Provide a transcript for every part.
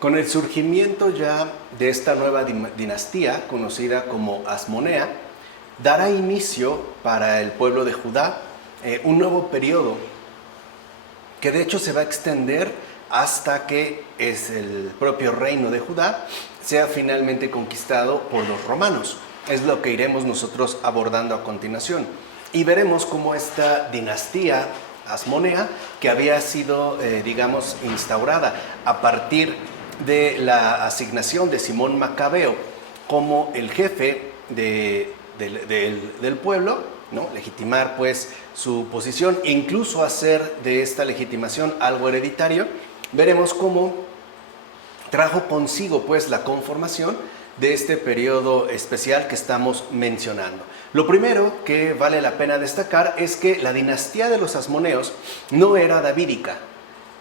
Con el surgimiento ya de esta nueva dinastía, conocida como Asmonea, dará inicio para el pueblo de Judá un nuevo periodo que de hecho se va a extender hasta que es el propio reino de Judá sea finalmente conquistado por los romanos. Es lo que iremos nosotros abordando a continuación. Y veremos cómo esta dinastía Asmonea, que había sido, instaurada a partir de la asignación de Simón Macabeo como el jefe del pueblo, ¿no? Legitimar pues su posición e incluso hacer de esta legitimación algo hereditario. Veremos cómo trajo consigo pues la conformación de este periodo especial que estamos mencionando. Lo primero que vale la pena destacar es que la dinastía de los asmoneos no era davídica.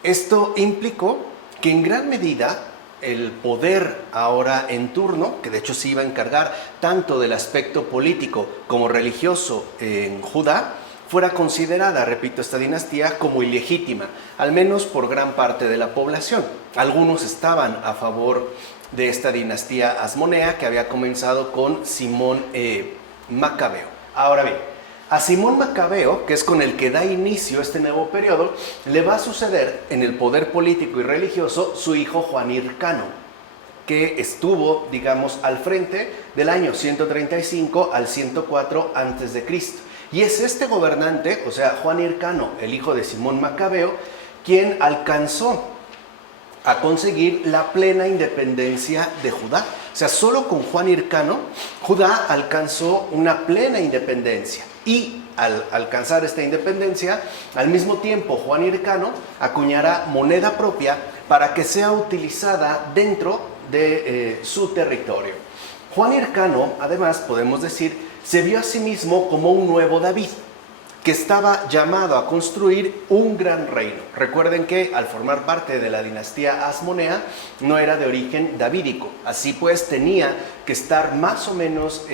Esto implicó que en gran medida el poder ahora en turno, que de hecho se iba a encargar tanto del aspecto político como religioso en Judá, fuera considerada, repito, esta dinastía como ilegítima, al menos por gran parte de la población. Algunos estaban a favor de esta dinastía asmonea que había comenzado con Simón Macabeo. Ahora bien, a Simón Macabeo, que es con el que da inicio este nuevo periodo, le va a suceder en el poder político y religioso su hijo Juan Hircano, que estuvo, al frente del año 135 al 104 a.C. Y es este gobernante, o sea, Juan Hircano, el hijo de Simón Macabeo, quien alcanzó a conseguir la plena independencia de Judá. O sea, solo con Juan Hircano, Judá alcanzó una plena independencia. Y al alcanzar esta independencia, al mismo tiempo Juan Hircano acuñará moneda propia para que sea utilizada dentro de su territorio. Juan Hircano, además, podemos decir, se vio a sí mismo como un nuevo David, que estaba llamado a construir un gran reino. Recuerden que al formar parte de la dinastía asmonea no era de origen davídico, así pues tenía que estar más o menos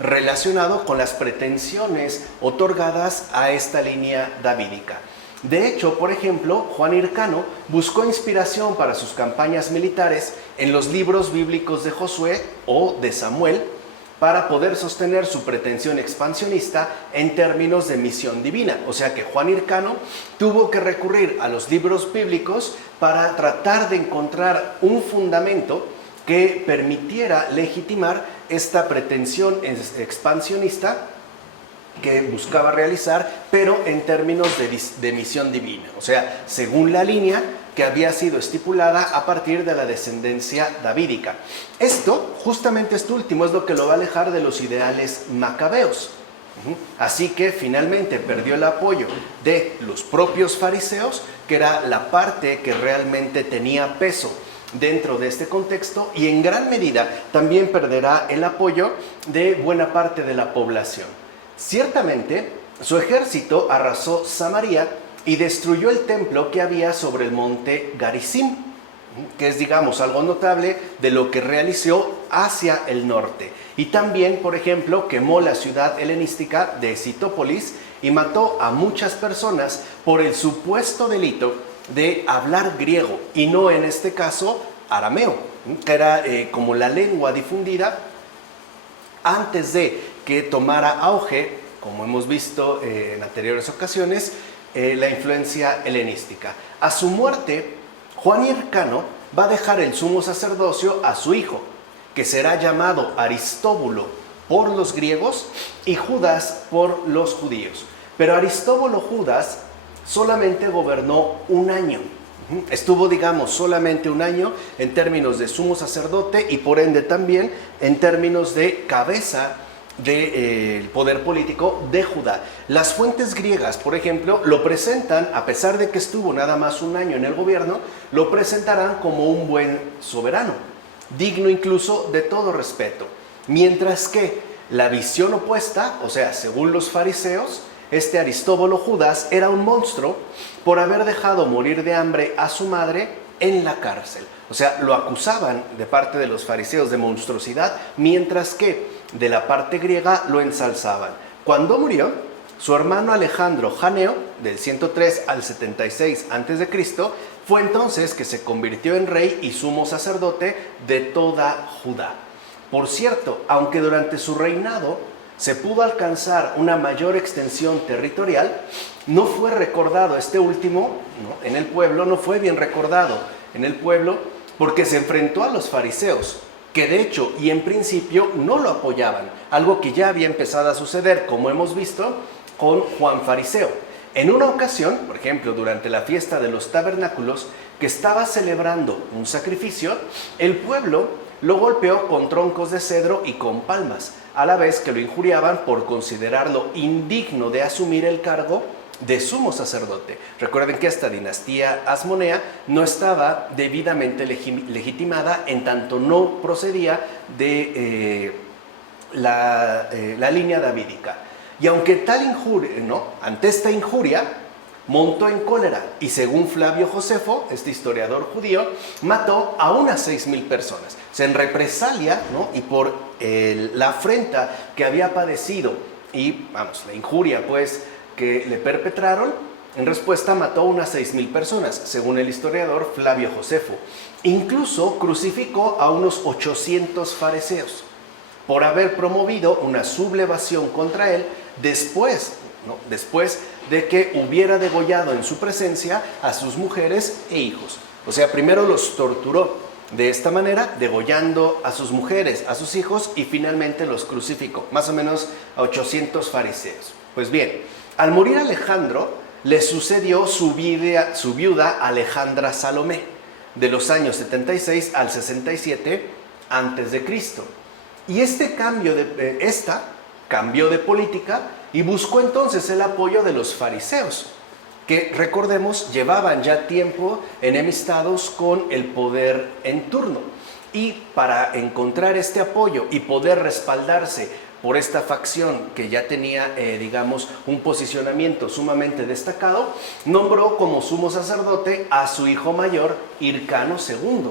relacionado con las pretensiones otorgadas a esta línea davídica. De hecho, por ejemplo, Juan Hircano buscó inspiración para sus campañas militares en los libros bíblicos de Josué o de Samuel, para poder sostener su pretensión expansionista en términos de misión divina. O sea que Juan Hircano tuvo que recurrir a los libros bíblicos para tratar de encontrar un fundamento que permitiera legitimar esta pretensión expansionista que buscaba realizar, pero en términos de misión divina. O sea, según la línea que había sido estipulada a partir de la descendencia davídica. Justamente esto último, es lo que lo va a alejar de los ideales macabeos. Así que finalmente perdió el apoyo de los propios fariseos, que era la parte que realmente tenía peso dentro de este contexto, y en gran medida también perderá el apoyo de buena parte de la población. Ciertamente, su ejército arrasó Samaria y destruyó el templo que había sobre el monte Garizim, que es, algo notable de lo que realizó hacia el norte. Y también, por ejemplo, quemó la ciudad helenística de Sitópolis y mató a muchas personas por el supuesto delito de hablar griego, y no en este caso arameo, que era como la lengua difundida antes de que tomara auge, como hemos visto en anteriores ocasiones, la influencia helenística. A su muerte, Juan Hircano va a dejar el sumo sacerdocio a su hijo, que será llamado Aristóbulo por los griegos y Judas por los judíos. Pero Aristóbulo Judas solamente gobernó un año. Estuvo, solamente un año en términos de sumo sacerdote y por ende también en términos de cabeza del poder político de Judá. Las fuentes griegas, por ejemplo, lo presentan, a pesar de que estuvo nada más un año en el gobierno, lo presentarán como un buen soberano, digno incluso de todo respeto. Mientras que la visión opuesta, o sea, según los fariseos, este Aristóbulo Judas era un monstruo por haber dejado morir de hambre a su madre en la cárcel. O sea, lo acusaban de parte de los fariseos de monstruosidad, mientras que de la parte griega lo ensalzaban. Cuando murió, su hermano Alejandro Janeo del 103 al 76 a.C., fue entonces que se convirtió en rey y sumo sacerdote de toda Judá. Por cierto, aunque durante su reinado se pudo alcanzar una mayor extensión territorial, no fue recordado este último, ¿no?, en el pueblo, no fue bien recordado en el pueblo porque se enfrentó a los fariseos, que de hecho y en principio no lo apoyaban, algo que ya había empezado a suceder, como hemos visto, con Juan Fariseo. En una ocasión, por ejemplo, durante la fiesta de los tabernáculos, que estaba celebrando un sacrificio, el pueblo lo golpeó con troncos de cedro y con palmas, a la vez que lo injuriaban por considerarlo indigno de asumir el cargo de sumo sacerdote. Recuerden que esta dinastía asmonea no estaba debidamente legitimada, en tanto no procedía de la línea davídica. Y aunque tal injuria, ¿no?, ante esta injuria, montó en cólera y, según Flavio Josefo, este historiador judío, mató a unas 6,000 personas. O sea, en represalia, ¿no?, y por la afrenta que había padecido y, la injuria, pues, que le perpetraron, en respuesta mató a unas 6,000 personas, según el historiador Flavio Josefo. Incluso crucificó a unos 800 fariseos por haber promovido una sublevación contra él después de que hubiera degollado en su presencia a sus mujeres e hijos. O sea, primero los torturó de esta manera, degollando a sus mujeres, a sus hijos, y finalmente los crucificó, más o menos a 800 fariseos. Pues bien, al morir Alejandro, le sucedió su viuda Alejandra Salomé, de los años 76 al 67 a.C. Y esta cambió de política y buscó entonces el apoyo de los fariseos, que, recordemos, llevaban ya tiempo enemistados con el poder en turno. Y para encontrar este apoyo y poder respaldarse por esta facción que ya tenía, un posicionamiento sumamente destacado, nombró como sumo sacerdote a su hijo mayor, Hircano II.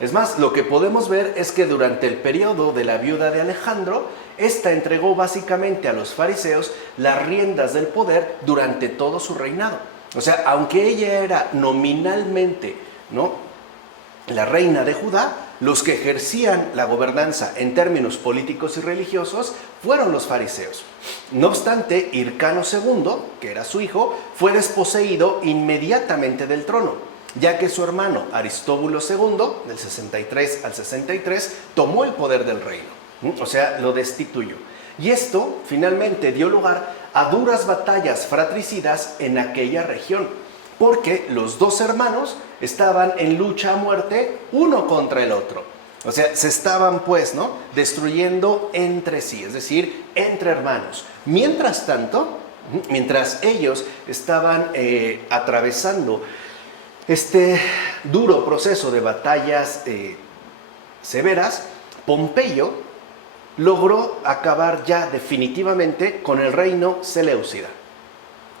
Es más, lo que podemos ver es que durante el periodo de la viuda de Alejandro, esta entregó básicamente a los fariseos las riendas del poder durante todo su reinado. O sea, aunque ella era nominalmente, ¿no?, la reina de Judá, los que ejercían la gobernanza en términos políticos y religiosos fueron los fariseos. No obstante, Hircano II, que era su hijo, fue desposeído inmediatamente del trono, ya que su hermano Aristóbulo II, del 63 al 63, tomó el poder del reino, o sea, lo destituyó. Y esto finalmente dio lugar a duras batallas fratricidas en aquella región, porque los dos hermanos estaban en lucha a muerte uno contra el otro. O sea, se estaban pues, ¿no?, destruyendo entre sí, es decir, entre hermanos. Mientras tanto, mientras ellos estaban atravesando este duro proceso de batallas severas, Pompeyo logró acabar ya definitivamente con el reino seleucida.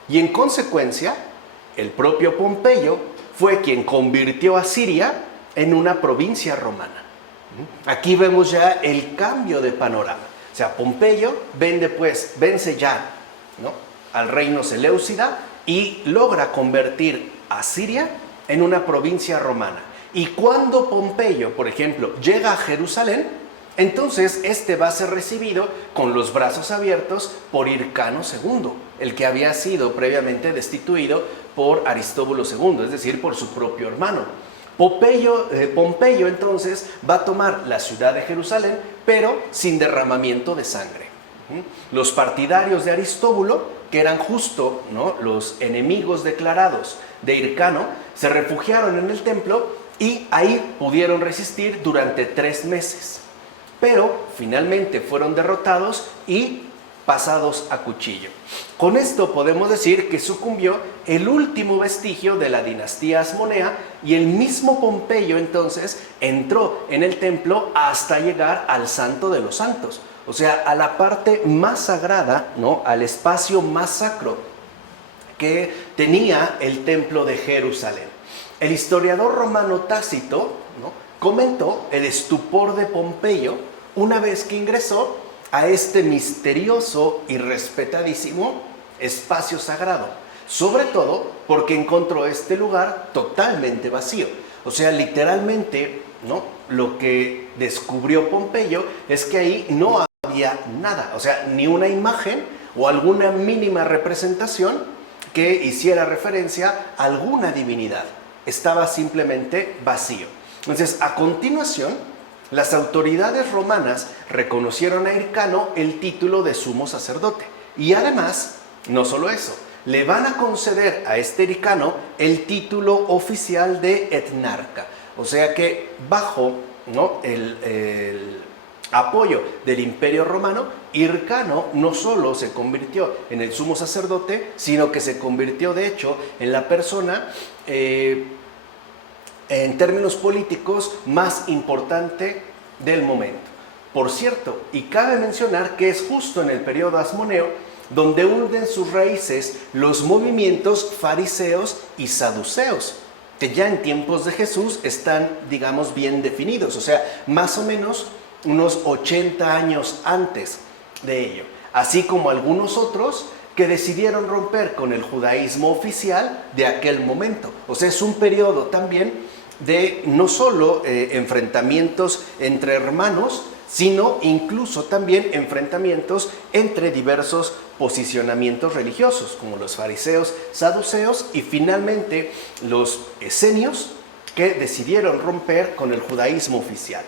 Y en consecuencia, el propio Pompeyo fue quien convirtió a Siria en una provincia romana. Aquí vemos ya el cambio de panorama. O sea, Pompeyo vence ya, ¿no?, al reino seleucida y logra convertir a Siria en una provincia romana. Y cuando Pompeyo, por ejemplo, llega a Jerusalén, entonces este va a ser recibido con los brazos abiertos por Hircano II, el que había sido previamente destituido por Aristóbulo II, es decir, por su propio hermano. Pompeyo entonces va a tomar la ciudad de Jerusalén, pero sin derramamiento de sangre. Los partidarios de Aristóbulo, que eran justo, ¿no?, los enemigos declarados de Hircano, se refugiaron en el templo y ahí pudieron resistir durante 3 meses. Pero finalmente fueron derrotados y pasados a cuchillo. Con esto podemos decir que sucumbió el último vestigio de la dinastía asmonea, y el mismo Pompeyo entonces entró en el templo hasta llegar al Santo de los Santos, o sea, a la parte más sagrada, ¿no?, al espacio más sacro que tenía el templo de Jerusalén. El historiador romano Tácito, ¿no?, comentó el estupor de Pompeyo una vez que ingresó a este misterioso y respetadísimo espacio sagrado. sobre todo porque encontró este lugar totalmente vacío. O sea, literalmente, ¿no? Lo que descubrió Pompeyo es que ahí no había nada, o sea, ni una imagen o alguna mínima representación que hiciera referencia a alguna divinidad. Estaba simplemente vacío. Entonces, a continuación, las autoridades romanas reconocieron a Hircano el título de sumo sacerdote. Y además, no solo eso, le van a conceder a este Hircano el título oficial de etnarca. O sea que bajo, ¿no?, el apoyo del Imperio Romano, Hircano no solo se convirtió en el sumo sacerdote, sino que se convirtió de hecho en la persona, en términos políticos, más importante del momento. Por cierto, y cabe mencionar que es justo en el periodo asmoneo donde hunden sus raíces los movimientos fariseos y saduceos, que ya en tiempos de Jesús están, digamos, bien definidos, o sea, más o menos unos 80 años antes de ello, así como algunos otros que decidieron romper con el judaísmo oficial de aquel momento. O sea, es un periodo también de no solo enfrentamientos entre hermanos, sino incluso también enfrentamientos entre diversos posicionamientos religiosos, como los fariseos, saduceos y finalmente los esenios, que decidieron romper con el judaísmo oficial.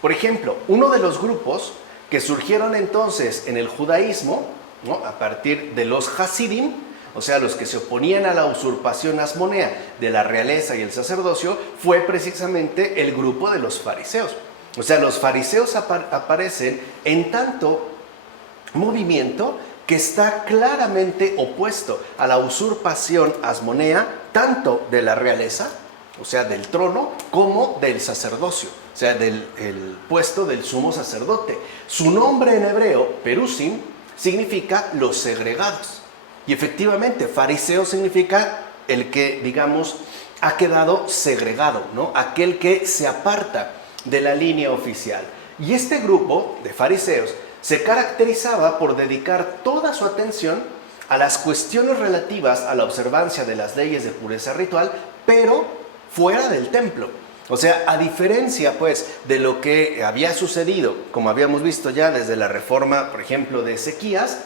Por ejemplo, uno de los grupos que surgieron entonces en el judaísmo, ¿no?, a partir de los hasidim, o sea, los que se oponían a la usurpación asmonea de la realeza y el sacerdocio, fue precisamente el grupo de los fariseos. O sea, los fariseos aparecen en tanto movimiento que está claramente opuesto a la usurpación asmonea, tanto de la realeza, o sea, del trono, como del sacerdocio, o sea, del puesto del sumo sacerdote. Su nombre en hebreo, perusim, significa los segregados. Y efectivamente, fariseo significa el que, digamos, ha quedado segregado, ¿no? Aquel que se aparta de la línea oficial. Y este grupo de fariseos se caracterizaba por dedicar toda su atención a las cuestiones relativas a la observancia de las leyes de pureza ritual, pero fuera del templo. O sea, a diferencia pues de lo que había sucedido, como habíamos visto ya desde la reforma, por ejemplo, de Ezequías,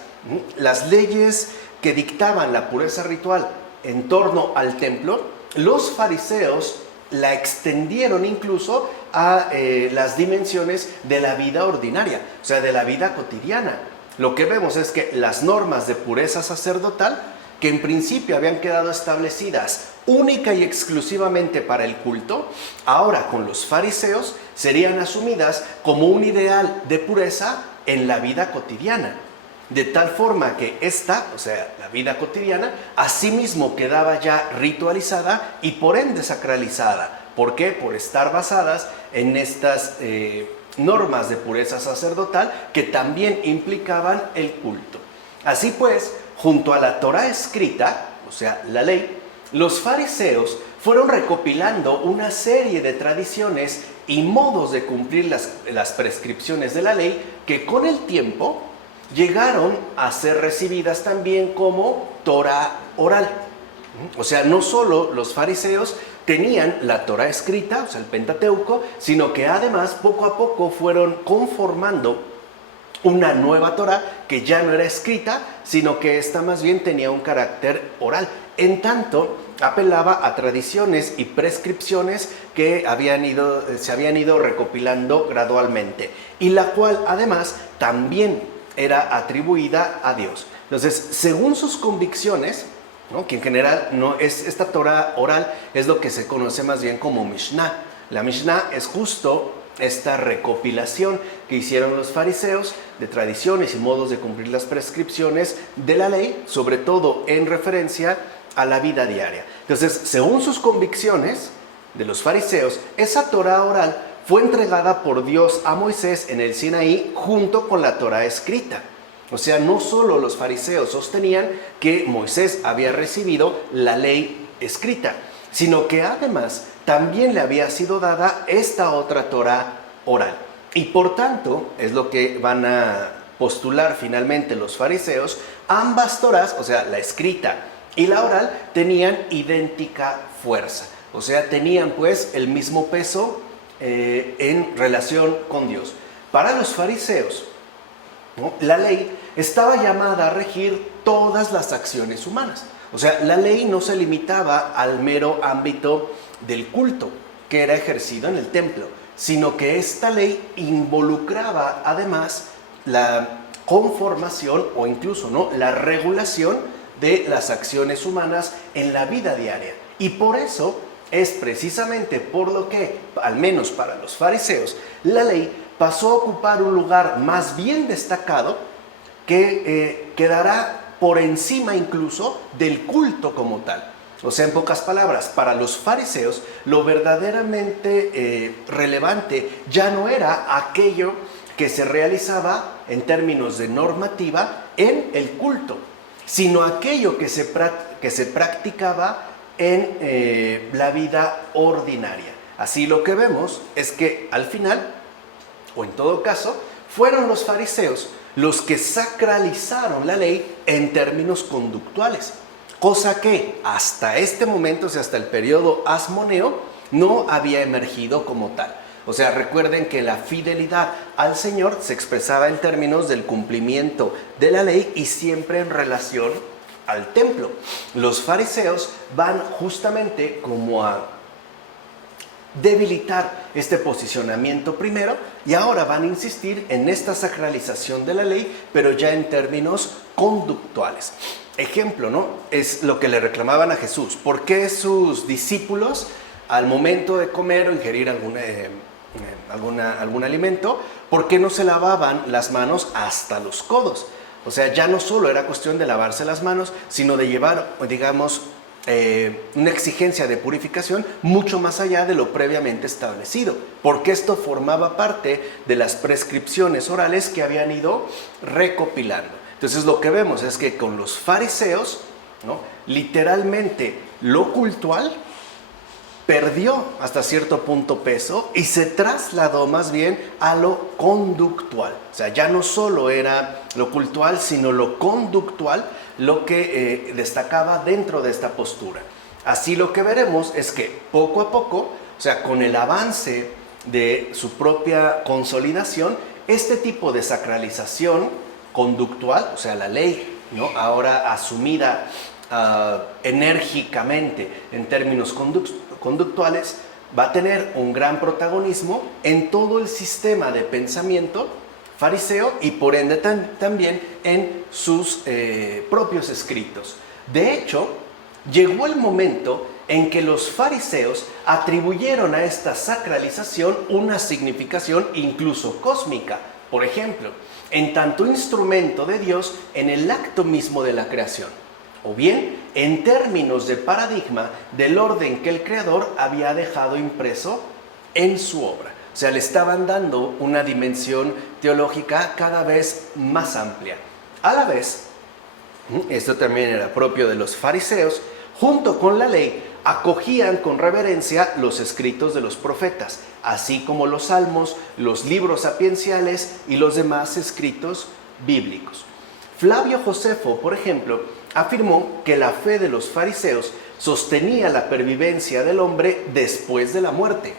las leyes que dictaban la pureza ritual en torno al templo, los fariseos la extendieron incluso a las dimensiones de la vida ordinaria, o sea, de la vida cotidiana. Lo que vemos es que las normas de pureza sacerdotal, que en principio habían quedado establecidas única y exclusivamente para el culto, ahora con los fariseos serían asumidas como un ideal de pureza en la vida cotidiana. De tal forma que esta, o sea, la vida cotidiana, asimismo quedaba ya ritualizada y por ende sacralizada. ¿Por qué? Por estar basadas en estas normas de pureza sacerdotal que también implicaban el culto. Así pues, junto a la Torá escrita, o sea, la ley, los fariseos fueron recopilando una serie de tradiciones y modos de cumplir las prescripciones de la ley que con el tiempo llegaron a ser recibidas también como Torá oral. O sea, no solo los fariseos tenían la Torá escrita, o sea, el Pentateuco, sino que además poco a poco fueron conformando una nueva Torá que ya no era escrita, sino que esta más bien tenía un carácter oral. En tanto, apelaba a tradiciones y prescripciones que se habían ido recopilando gradualmente, y la cual además también era atribuida a Dios. Entonces, según sus convicciones, ¿no?, que en general no es esta Torá oral, es lo que se conoce más bien como Mishnah. La Mishnah es justo esta recopilación que hicieron los fariseos de tradiciones y modos de cumplir las prescripciones de la ley, sobre todo en referencia a la vida diaria. Entonces, según sus convicciones de los fariseos, esa Torá oral fue entregada por Dios a Moisés en el Sinaí junto con la Torá escrita. O sea, no solo los fariseos sostenían que Moisés había recibido la ley escrita, sino que además también le había sido dada esta otra Torá oral. Y por tanto, es lo que van a postular finalmente los fariseos, ambas Torás, o sea, la escrita y la oral tenían idéntica fuerza. O sea, tenían pues el mismo peso en relación con Dios. Para los fariseos, ¿no?, la ley estaba llamada a regir todas las acciones humanas. O sea, la ley no se limitaba al mero ámbito del culto que era ejercido en el templo, sino que esta ley involucraba además la conformación o incluso, ¿no?, la regulación de las acciones humanas en la vida diaria. Y por eso es precisamente por lo que, al menos para los fariseos, la ley pasó a ocupar un lugar más bien destacado que quedará por encima incluso del culto como tal. O sea, en pocas palabras, para los fariseos lo verdaderamente relevante ya no era aquello que se realizaba en términos de normativa en el culto, sino aquello que se practicaba en la vida ordinaria. Así lo que vemos es que al final, o en todo caso, fueron los fariseos los que sacralizaron la ley en términos conductuales, cosa que hasta este momento, o sea, hasta el periodo asmoneo, no había emergido como tal. O sea, recuerden que la fidelidad al Señor se expresaba en términos del cumplimiento de la ley y siempre en relación al templo. Los fariseos van justamente como a debilitar este posicionamiento primero y ahora van a insistir en esta sacralización de la ley, pero ya en términos conductuales. Ejemplo, ¿no?, es lo que le reclamaban a Jesús. ¿Por qué sus discípulos al momento de comer o ingerir algún alimento, por qué no se lavaban las manos hasta los codos? O sea, ya no solo era cuestión de lavarse las manos, sino de llevar, digamos, una exigencia de purificación mucho más allá de lo previamente establecido, porque esto formaba parte de las prescripciones orales que habían ido recopilando. Entonces lo que vemos es que con los fariseos, ¿no?, literalmente lo cultual perdió hasta cierto punto peso y se trasladó más bien a lo conductual. O sea, ya no solo era lo cultual, sino lo conductual lo que destacaba dentro de esta postura. Así lo que veremos es que poco a poco, o sea, con el avance de su propia consolidación, este tipo de sacralización conductual, o sea, la ley, ¿no?, ahora asumida enérgicamente en términos conductuales, va a tener un gran protagonismo en todo el sistema de pensamiento fariseo y por ende también en sus propios escritos. De hecho, llegó el momento en que los fariseos atribuyeron a esta sacralización una significación incluso cósmica. Por ejemplo, en tanto instrumento de Dios en el acto mismo de la creación, o bien en términos de paradigma del orden que el Creador había dejado impreso en su obra. O sea, le estaban dando una dimensión teológica cada vez más amplia. A la vez, esto también era propio de los fariseos, junto con la ley, acogían con reverencia los escritos de los profetas, así como los salmos, los libros sapienciales y los demás escritos bíblicos. Flavio Josefo, por ejemplo, afirmó que la fe de los fariseos sostenía la pervivencia del hombre después de la muerte.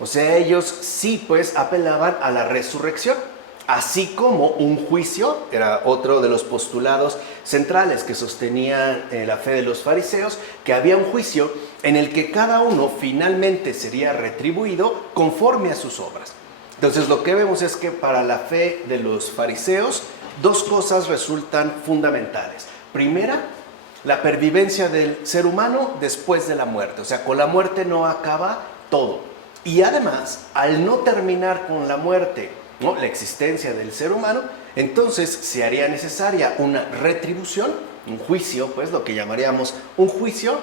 O sea, ellos sí pues apelaban a la resurrección, así como un juicio, era otro de los postulados centrales que sostenía la fe de los fariseos, que había un juicio en el que cada uno finalmente sería retribuido conforme a sus obras. Entonces lo que vemos es que para la fe de los fariseos, dos cosas resultan fundamentales. Primera, la pervivencia del ser humano después de la muerte. O sea, con la muerte no acaba todo. Y además, al no terminar con la muerte, ¿no?, la existencia del ser humano, entonces se haría necesaria una retribución, un juicio, pues lo que llamaríamos un juicio,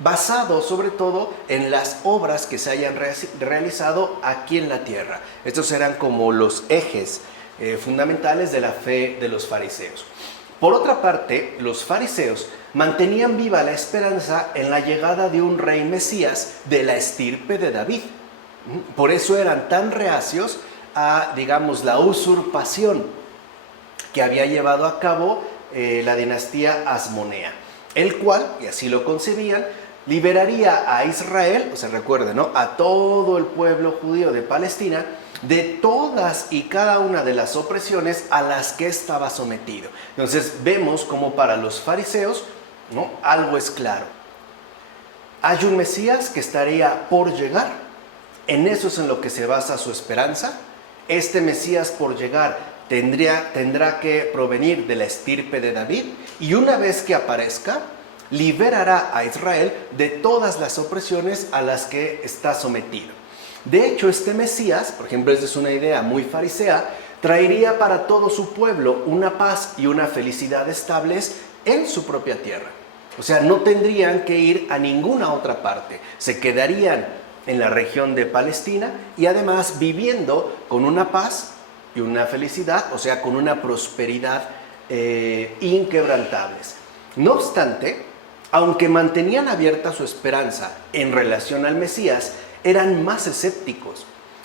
basado sobre todo en las obras que se hayan realizado aquí en la tierra. Estos eran como los ejes fundamentales de la fe de los fariseos. Por otra parte, los fariseos mantenían viva la esperanza en la llegada de un rey Mesías de la estirpe de David. Por eso eran tan reacios a, digamos, la usurpación que había llevado a cabo la dinastía asmonea. el cual, y así lo concebían, liberaría a Israel, o sea, recuerden, ¿no?, a todo el pueblo judío de Palestina, de todas y cada una de las opresiones a las que estaba sometido. Entonces vemos como para los fariseos, ¿no?, algo es claro. Hay un Mesías que estaría por llegar, en eso es en lo que se basa su esperanza. Este Mesías por llegar tendrá que provenir de la estirpe de David, y una vez que aparezca, liberará a Israel de todas las opresiones a las que está sometido. De hecho, este Mesías, por ejemplo, esta es una idea muy farisea, traería para todo su pueblo una paz y una felicidad estables en su propia tierra. O sea, no tendrían que ir a ninguna otra parte, se quedarían en la región de Palestina y además viviendo con una paz y una felicidad, o sea, con una prosperidad inquebrantables. No obstante, aunque mantenían abierta su esperanza en relación al Mesías, eran más escépticos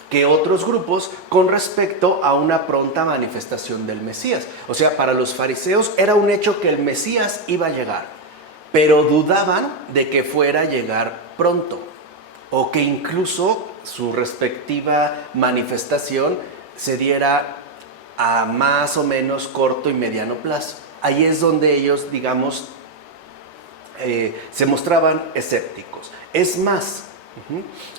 que otros grupos con respecto a una pronta manifestación del Mesías. O sea, para los fariseos era un hecho que el Mesías iba a llegar, pero dudaban de que fuera a llegar pronto, o que incluso su respectiva manifestación se diera a más o menos corto y mediano plazo. Ahí es donde ellos, digamos, se mostraban escépticos. Es más,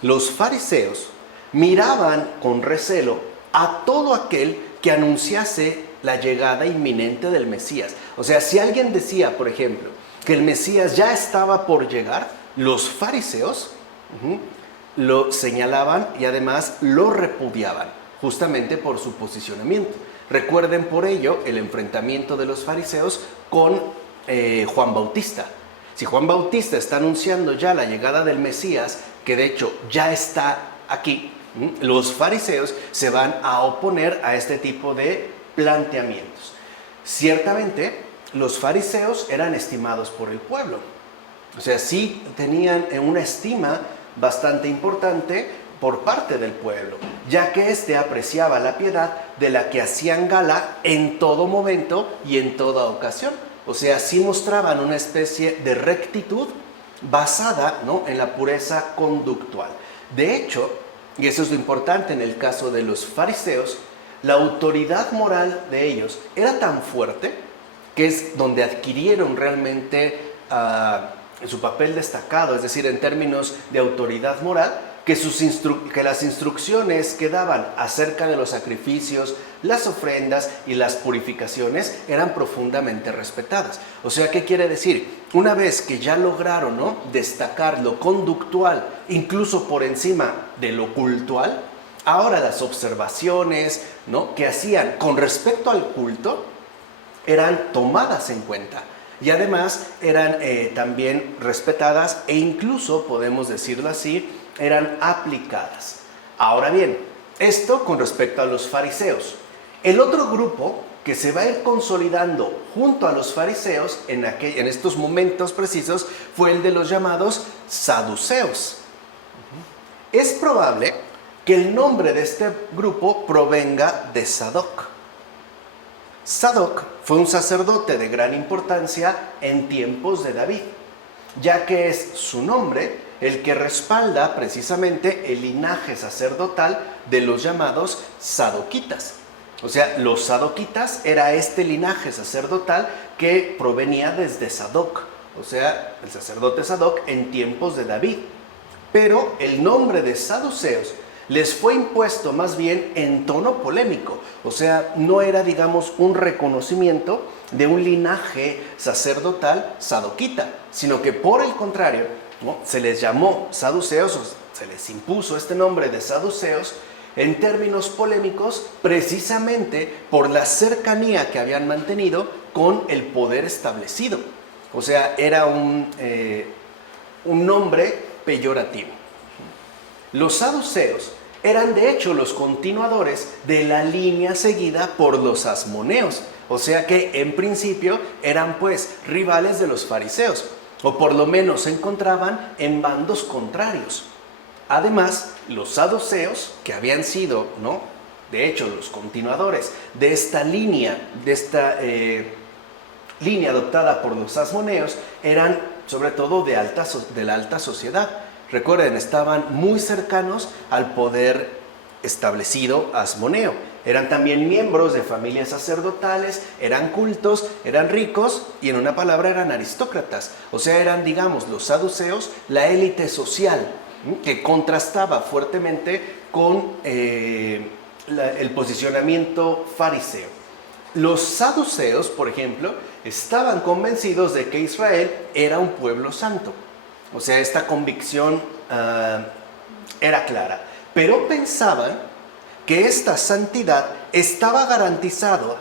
los fariseos miraban con recelo a todo aquel que anunciase la llegada inminente del Mesías. O sea, si alguien decía, por ejemplo, que el Mesías ya estaba por llegar, los fariseos lo señalaban y además lo repudiaban, justamente por su posicionamiento. Recuerden por ello el enfrentamiento de los fariseos con Juan Bautista. Si Juan Bautista está anunciando ya la llegada del Mesías, que de hecho ya está aquí, los fariseos se van a oponer a este tipo de planteamientos. Ciertamente, los fariseos eran estimados por el pueblo. O sea, sí tenían una estima bastante importante por parte del pueblo, ya que éste apreciaba la piedad de la que hacían gala en todo momento y en toda ocasión. O sea, sí mostraban una especie de rectitud basada, ¿no?, en la pureza conductual. De hecho, y eso es lo importante en el caso de los fariseos, la autoridad moral de ellos era tan fuerte que es donde adquirieron realmente su papel destacado, es decir, en términos de autoridad moral, que las instrucciones que daban acerca de los sacrificios, las ofrendas y las purificaciones eran profundamente respetadas. O sea, ¿qué quiere decir? Una vez que ya lograron, ¿no?, destacar lo conductual, incluso por encima de lo cultual, ahora las observaciones, ¿no?, que hacían con respecto al culto eran tomadas en cuenta. Y además eran también respetadas e incluso, podemos decirlo así, eran aplicadas. Ahora bien, esto con respecto a los fariseos. El otro grupo que se va a ir consolidando junto a los fariseos en estos momentos precisos fue el de los llamados saduceos. Es probable que el nombre de este grupo provenga de Sadoc. Sadoc fue un sacerdote de gran importancia en tiempos de David, ya que es su nombre el que respalda precisamente el linaje sacerdotal de los llamados sadoquitas. O sea, los sadoquitas era este linaje sacerdotal que provenía desde Sadoc, o sea, el sacerdote Sadoc en tiempos de David. Pero el nombre de saduceos les fue impuesto más bien en tono polémico, o sea, no era, digamos, un reconocimiento de un linaje sacerdotal sadoquita, sino que por el contrario, ¿no?, se les llamó saduceos, se les impuso este nombre de saduceos en términos polémicos precisamente por la cercanía que habían mantenido con el poder establecido. O sea, era un nombre peyorativo. Los saduceos eran de hecho los continuadores de la línea seguida por los asmoneos, o sea que en principio eran pues rivales de los fariseos, o por lo menos se encontraban en bandos contrarios. Además, los saduceos, que habían sido, ¿no?, de hecho los continuadores de esta línea, de esta línea adoptada por los asmoneos eran sobre todo de la alta sociedad. Recuerden, estaban muy cercanos al poder establecido asmoneo. Eran también miembros de familias sacerdotales, eran cultos, eran ricos y en una palabra eran aristócratas. O sea, eran, digamos, los saduceos, la élite social, que contrastaba fuertemente con el posicionamiento fariseo. Los saduceos, por ejemplo, estaban convencidos de que Israel era un pueblo santo. O sea, esta convicción era clara. Pero pensaban que esta santidad estaba garantizada,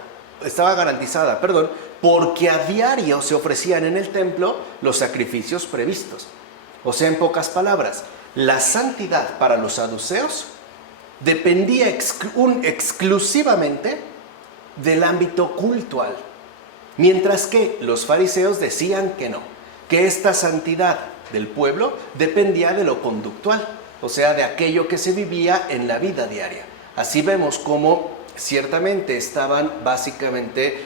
porque a diario se ofrecían en el templo los sacrificios previstos. O sea, en pocas palabras, la santidad para los saduceos dependía exclusivamente del ámbito cultual, mientras que los fariseos decían que no, que esta santidad del pueblo dependía de lo conductual, o sea, de aquello que se vivía en la vida diaria. Así vemos cómo ciertamente estaban básicamente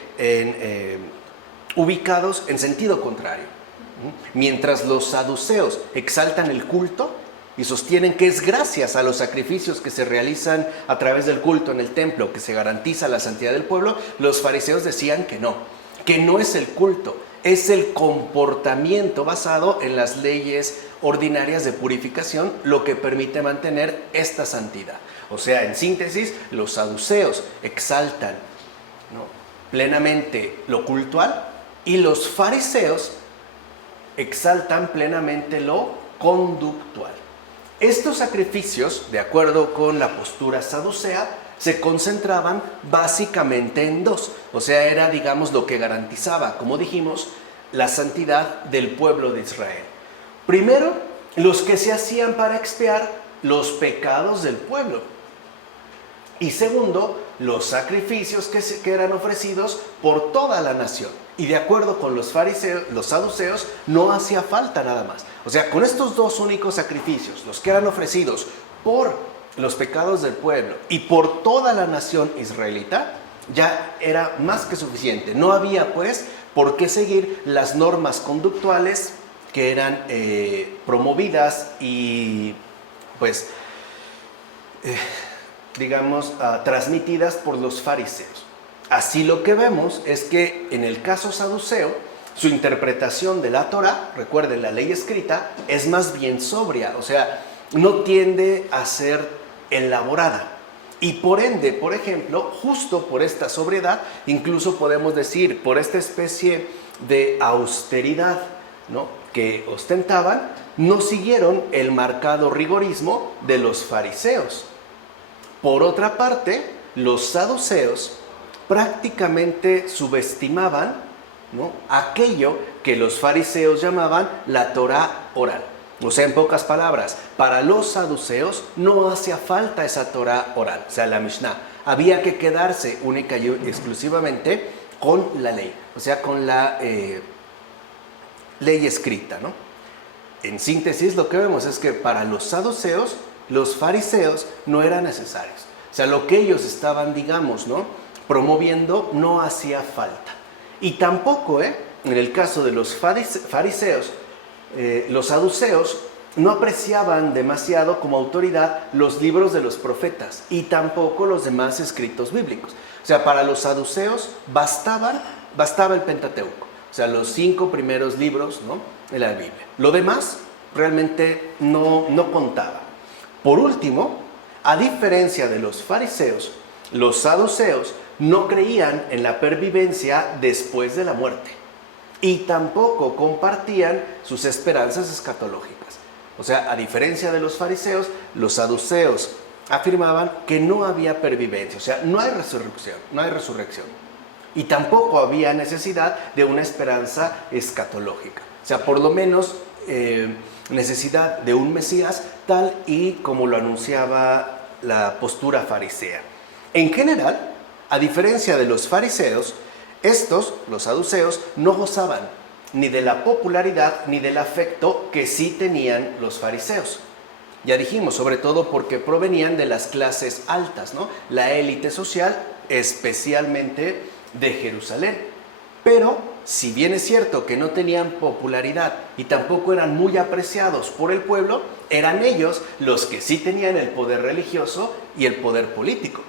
ubicados en sentido contrario. Mientras los saduceos exaltan el culto y sostienen que es gracias a los sacrificios que se realizan a través del culto en el templo que se garantiza la santidad del pueblo, los fariseos decían que no es el culto, es el comportamiento basado en las leyes ordinarias de purificación lo que permite mantener esta santidad. O sea, en síntesis, los saduceos exaltan, ¿no?, plenamente lo cultual y los fariseos exaltan plenamente lo conductual. Estos sacrificios, de acuerdo con la postura saducea, se concentraban básicamente en dos. O sea, era, digamos, lo que garantizaba, como dijimos, la santidad del pueblo de Israel. Primero, los que se hacían para expiar los pecados del pueblo. Y segundo, los sacrificios que eran ofrecidos por toda la nación. Y de acuerdo con los fariseos, los saduceos, no hacía falta nada más. O sea, con estos dos únicos sacrificios, los que eran ofrecidos por los pecados del pueblo y por toda la nación israelita, ya era más que suficiente. No había, pues, por qué seguir las normas conductuales que eran promovidas y, pues, transmitidas por los fariseos. Así lo que vemos es que en el caso saduceo, su interpretación de la Torá, recuerden, la ley escrita, es más bien sobria, o sea, no tiende a ser elaborada. Y por ende, por ejemplo, justo por esta sobriedad, incluso podemos decir, por esta especie de austeridad, ¿no?, que ostentaban, no siguieron el marcado rigorismo de los fariseos. Por otra parte, los saduceos prácticamente subestimaban, ¿no?, aquello que los fariseos llamaban la Torá oral. O sea, en pocas palabras, para los saduceos no hacía falta esa Torá oral, o sea, la Mishnah. Había que quedarse única y exclusivamente con la ley, o sea, con la ley escrita, ¿no? En síntesis, lo que vemos es que para los saduceos, los fariseos no eran necesarios. O sea, lo que ellos estaban, digamos, ¿no?, promoviendo no hacía falta. Y tampoco, en el caso de los fariseos, los saduceos no apreciaban demasiado como autoridad los libros de los profetas y tampoco los demás escritos bíblicos. O sea, para los saduceos bastaba el Pentateuco, o sea, los 5 primeros libros, ¿no?, de la Biblia. Lo demás realmente no contaba. Por último, a diferencia de los fariseos, los saduceos no creían en la pervivencia después de la muerte y tampoco compartían sus esperanzas escatológicas. O sea, a diferencia de los fariseos, los saduceos afirmaban que no había pervivencia, o sea, no hay resurrección. Y tampoco había necesidad de una esperanza escatológica. O sea, por lo menos necesidad de un Mesías tal y como lo anunciaba la postura farisea. En general, a diferencia de los fariseos, los saduceos, no gozaban ni de la popularidad ni del afecto que sí tenían los fariseos. Ya dijimos, sobre todo porque provenían de las clases altas, ¿no?, la élite social, especialmente de Jerusalén. Pero si bien es cierto que no tenían popularidad y tampoco eran muy apreciados por el pueblo, eran ellos los que sí tenían el poder religioso y el poder político.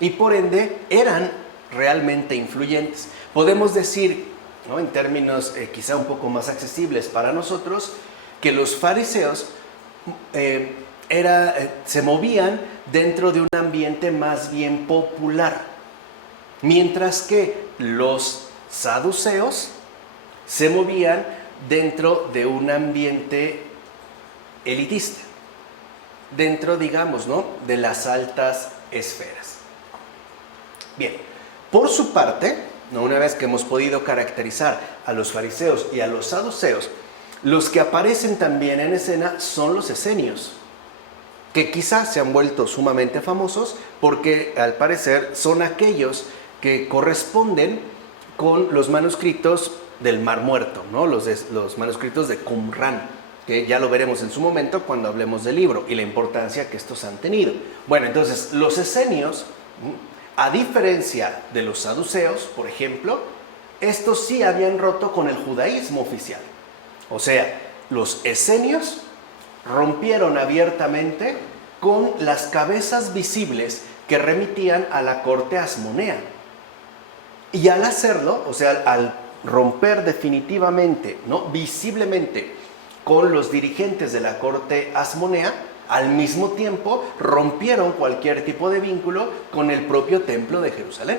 Y por ende eran realmente influyentes. Podemos decir, ¿no?, en términos quizá un poco más accesibles para nosotros, que los fariseos se movían dentro de un ambiente más bien popular, mientras que los saduceos se movían dentro de un ambiente elitista, dentro, digamos, ¿no?, de las altas esferas. Bien, por su parte, ¿no?, una vez que hemos podido caracterizar a los fariseos y a los saduceos, los que aparecen también en escena son los esenios, que quizás se han vuelto sumamente famosos porque al parecer son aquellos que corresponden con los manuscritos del Mar Muerto, ¿no?, los manuscritos de Qumran, que ya lo veremos en su momento cuando hablemos del libro y la importancia que estos han tenido. Bueno, entonces los esenios, a diferencia de los saduceos, por ejemplo, estos sí habían roto con el judaísmo oficial. O sea, los esenios rompieron abiertamente con las cabezas visibles que remitían a la corte asmonea. Y al hacerlo, o sea, al romper definitivamente, ¿no?, visiblemente con los dirigentes de la corte asmonea, al mismo tiempo rompieron cualquier tipo de vínculo con el propio templo de Jerusalén.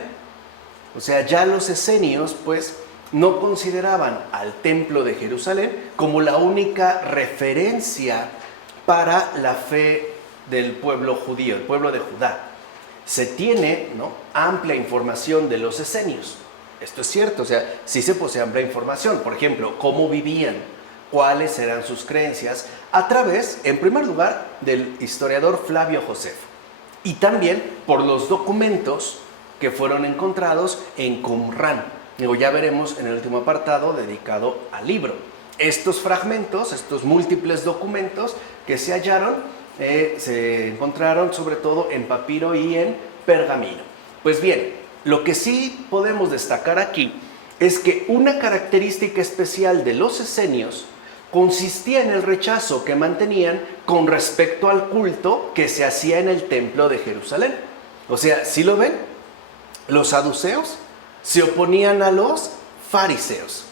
O sea, ya los esenios, pues, no consideraban al templo de Jerusalén como la única referencia para la fe del pueblo judío, el pueblo de Judá. Se tiene, ¿no?, amplia información de los esenios. Esto es cierto, o sea, sí se posee amplia información. Por ejemplo, cómo vivían, cuáles eran sus creencias, a través, en primer lugar, del historiador Flavio Josefo, y también por los documentos que fueron encontrados en Qumran. Ya veremos en el último apartado dedicado al libro. Estos fragmentos, estos múltiples documentos que se hallaron, se encontraron sobre todo en papiro y en pergamino. Pues bien, lo que sí podemos destacar aquí es que una característica especial de los esenios consistía en el rechazo que mantenían con respecto al culto que se hacía en el templo de Jerusalén. O sea, ¿sí lo ven? Los saduceos se oponían a los fariseos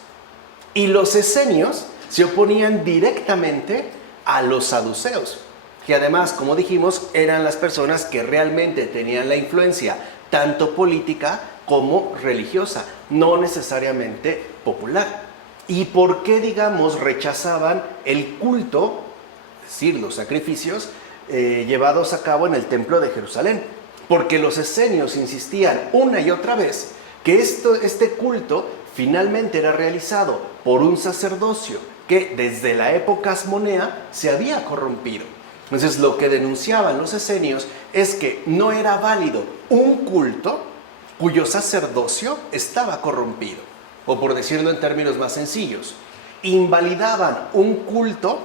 y los esenios se oponían directamente a los saduceos, que además, como dijimos, eran las personas que realmente tenían la influencia tanto política como religiosa, no necesariamente popular. ¿Y por qué, digamos, rechazaban el culto, es decir, los sacrificios llevados a cabo en el templo de Jerusalén? Porque los esenios insistían una y otra vez que este culto finalmente era realizado por un sacerdocio que desde la época asmonea se había corrompido. Entonces, lo que denunciaban los esenios es que no era válido un culto cuyo sacerdocio estaba corrompido, o por decirlo en términos más sencillos, invalidaban un culto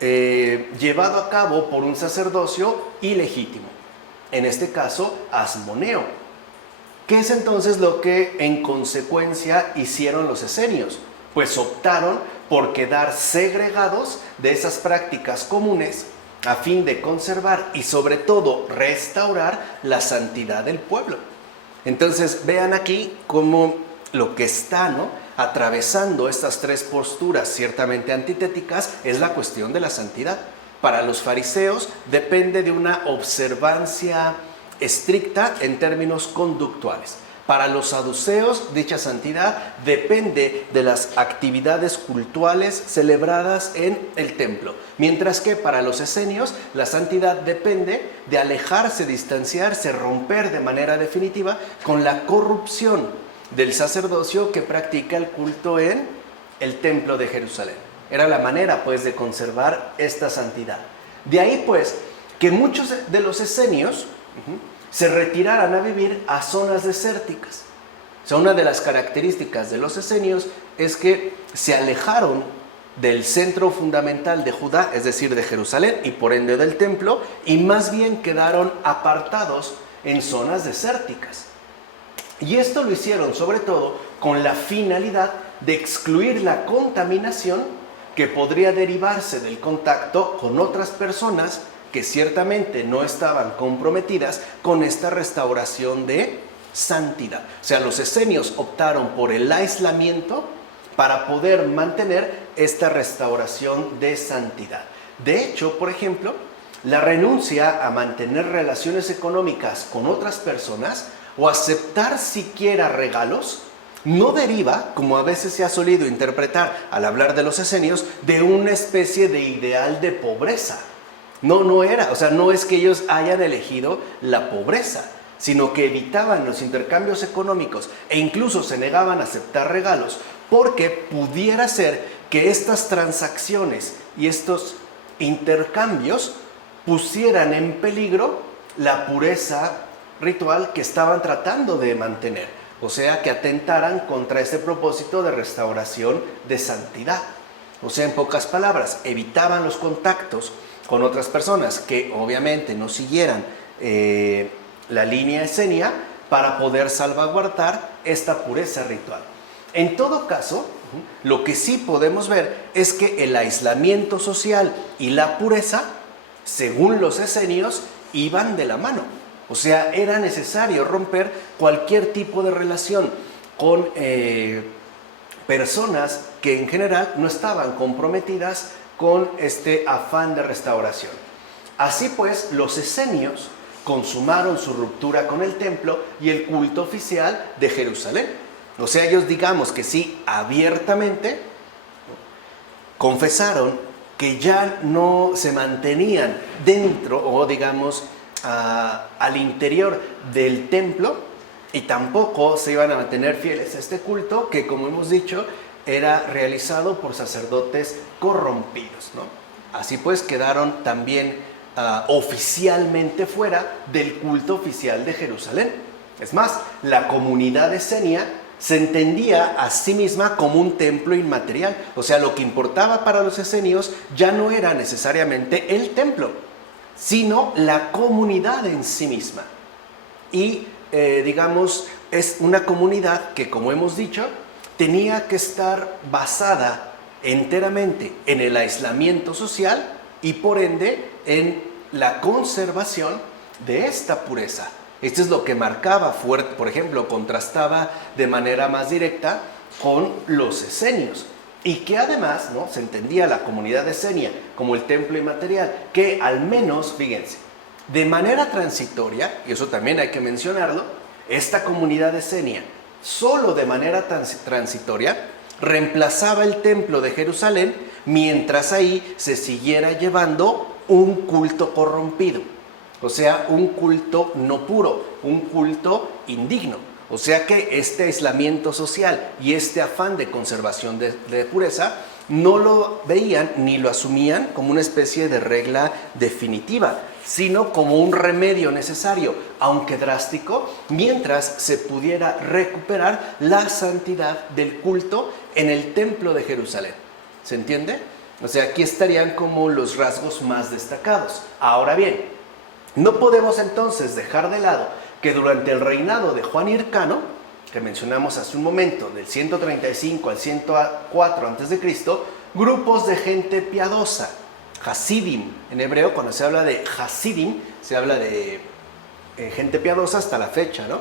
llevado a cabo por un sacerdocio ilegítimo, en este caso asmoneo. ¿Qué es entonces lo que en consecuencia hicieron los esenios? Pues optaron por quedar segregados de esas prácticas comunes a fin de conservar y sobre todo restaurar la santidad del pueblo. Entonces vean aquí cómo lo que está, ¿no?, atravesando estas tres posturas ciertamente antitéticas es la cuestión de la santidad. Para los fariseos depende de una observancia estricta en términos conductuales. Para los saduceos, dicha santidad depende de las actividades cultuales celebradas en el templo, mientras que para los esenios la santidad depende de alejarse, distanciarse, romper de manera definitiva con la corrupción del sacerdocio que practica el culto en el templo de Jerusalén. Era la manera, pues, de conservar esta santidad. De ahí, pues, que muchos de los esenios se retiraran a vivir a zonas desérticas. O sea, una de las características de los esenios es que se alejaron del centro fundamental de Judá, es decir, de Jerusalén y por ende del templo, y más bien quedaron apartados en zonas desérticas. Y esto lo hicieron sobre todo con la finalidad de excluir la contaminación que podría derivarse del contacto con otras personas que ciertamente no estaban comprometidas con esta restauración de santidad. O sea, los esenios optaron por el aislamiento para poder mantener esta restauración de santidad. De hecho, por ejemplo, la renuncia a mantener relaciones económicas con otras personas o aceptar siquiera regalos no deriva, como a veces se ha solido interpretar al hablar de los esenios, de una especie de ideal de pobreza. No era, o sea, no es que ellos hayan elegido la pobreza, sino que evitaban los intercambios económicos e incluso se negaban a aceptar regalos porque pudiera ser que estas transacciones y estos intercambios pusieran en peligro la pureza ritual que estaban tratando de mantener, o sea, que atentaran contra ese propósito de restauración de santidad. O sea, en pocas palabras, evitaban los contactos con otras personas que obviamente no siguieran la línea esenia para poder salvaguardar esta pureza ritual. En todo caso, lo que sí podemos ver es que el aislamiento social y la pureza, según los esenios, iban de la mano. O sea, era necesario romper cualquier tipo de relación con personas que en general no estaban comprometidas con este afán de restauración. Así pues, los esenios consumaron su ruptura con el templo y el culto oficial de Jerusalén. O sea, ellos, digamos que sí, abiertamente confesaron que ya no se mantenían dentro o digamos al interior del templo y tampoco se iban a mantener fieles a este culto que, como hemos dicho, era realizado por sacerdotes corrompidos, ¿no? Así pues quedaron también oficialmente fuera del culto oficial de Jerusalén. Es más, la comunidad esenia se entendía a sí misma como un templo inmaterial. O sea, lo que importaba para los esenios ya no era necesariamente el templo, sino la comunidad en sí misma. Y, digamos, es una comunidad que, como hemos dicho, tenía que estar basada enteramente en el aislamiento social y, por ende, en la conservación de esta pureza. Esto es lo que marcaba fuerte, por ejemplo, contrastaba de manera más directa con los esenios. Y que además, ¿no?, se entendía la comunidad esenia como el templo inmaterial, que al menos, fíjense, de manera transitoria, y eso también hay que mencionarlo, esta comunidad esenia, solo de manera transitoria, reemplazaba el templo de Jerusalén mientras ahí se siguiera llevando un culto corrompido. O sea, un culto no puro, un culto indigno. O sea que este aislamiento social y este afán de conservación de pureza no lo veían ni lo asumían como una especie de regla definitiva, sino como un remedio necesario, aunque drástico, mientras se pudiera recuperar la santidad del culto en el templo de Jerusalén. ¿Se entiende? O sea, aquí estarían como los rasgos más destacados. Ahora bien, no podemos entonces dejar de lado que durante el reinado de Juan Hircano, que mencionamos hace un momento, del 135 al 104 a.C., grupos de gente piadosa, Hasidim, en hebreo cuando se habla de Hasidim, se habla de gente piadosa hasta la fecha, ¿no?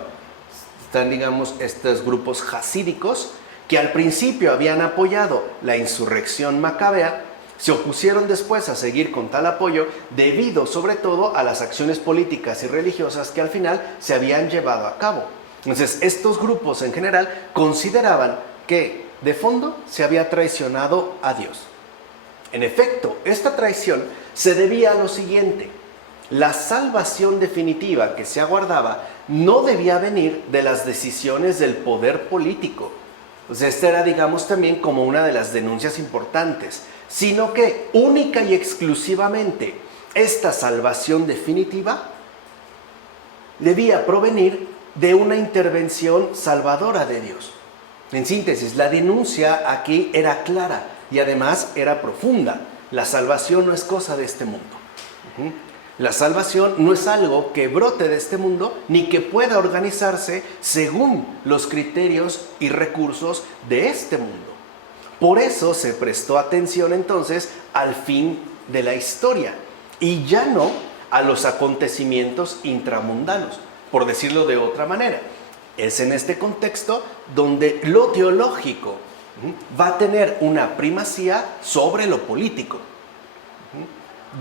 Están, digamos, estos grupos hasídicos que al principio habían apoyado la insurrección macabea, se opusieron después a seguir con tal apoyo debido sobre todo a las acciones políticas y religiosas que al final se habían llevado a cabo. Entonces, estos grupos en general consideraban que de fondo se había traicionado a Dios. En efecto, esta traición se debía a lo siguiente: la salvación definitiva que se aguardaba no debía venir de las decisiones del poder político. Pues esta era, digamos, también como una de las denuncias importantes, sino que única y exclusivamente esta salvación definitiva debía provenir de una intervención salvadora de Dios. En síntesis, la denuncia aquí era clara y además era profunda. La salvación no es cosa de este mundo. La salvación no es algo que brote de este mundo ni que pueda organizarse según los criterios y recursos de este mundo. Por eso se prestó atención entonces al fin de la historia y ya no a los acontecimientos intramundanos, por decirlo de otra manera. Es en este contexto donde lo teológico va a tener una primacía sobre lo político,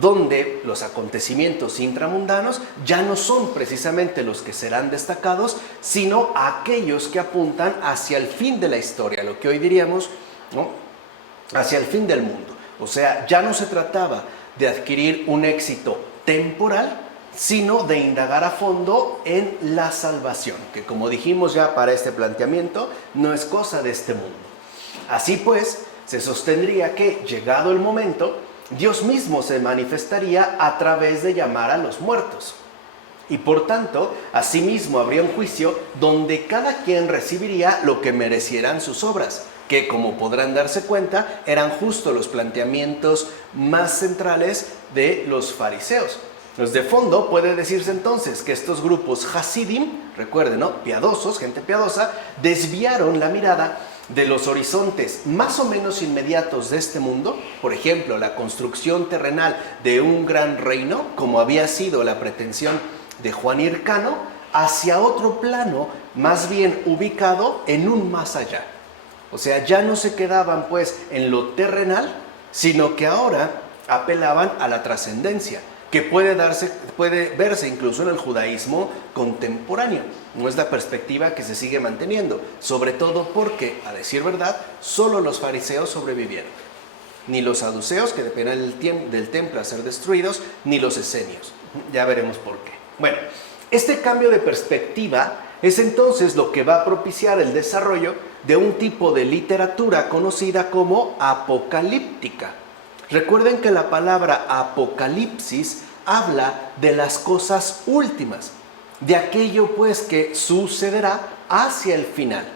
donde los acontecimientos intramundanos ya no son precisamente los que serán destacados, sino aquellos que apuntan hacia el fin de la historia, lo que hoy diríamos, ¿no?, hacia el fin del mundo. O sea, ya no se trataba de adquirir un éxito temporal, sino de indagar a fondo en la salvación, que como dijimos ya para este planteamiento, no es cosa de este mundo. Así pues, se sostendría que, llegado el momento, Dios mismo se manifestaría a través de llamar a los muertos. Y por tanto, asimismo habría un juicio donde cada quien recibiría lo que merecieran sus obras, que, como podrán darse cuenta, eran justo los planteamientos más centrales de los fariseos. Pues de fondo puede decirse entonces que estos grupos Hasidim, recuerden, ¿no?, piadosos, gente piadosa, desviaron la mirada de los horizontes más o menos inmediatos de este mundo, por ejemplo, la construcción terrenal de un gran reino, como había sido la pretensión de Juan Hircano, hacia otro plano más bien ubicado en un más allá. O sea, ya no se quedaban pues en lo terrenal, sino que ahora apelaban a la trascendencia, que puede verse incluso en el judaísmo contemporáneo. No es la perspectiva que se sigue manteniendo, sobre todo porque, a decir verdad, solo los fariseos sobrevivieron. Ni los saduceos, que dependen del templo a ser destruidos, ni los esenios. Ya veremos por qué. Bueno, este cambio de perspectiva es entonces lo que va a propiciar el desarrollo de un tipo de literatura conocida como apocalíptica. Recuerden que la palabra apocalipsis habla de las cosas últimas, de aquello pues que sucederá hacia el final.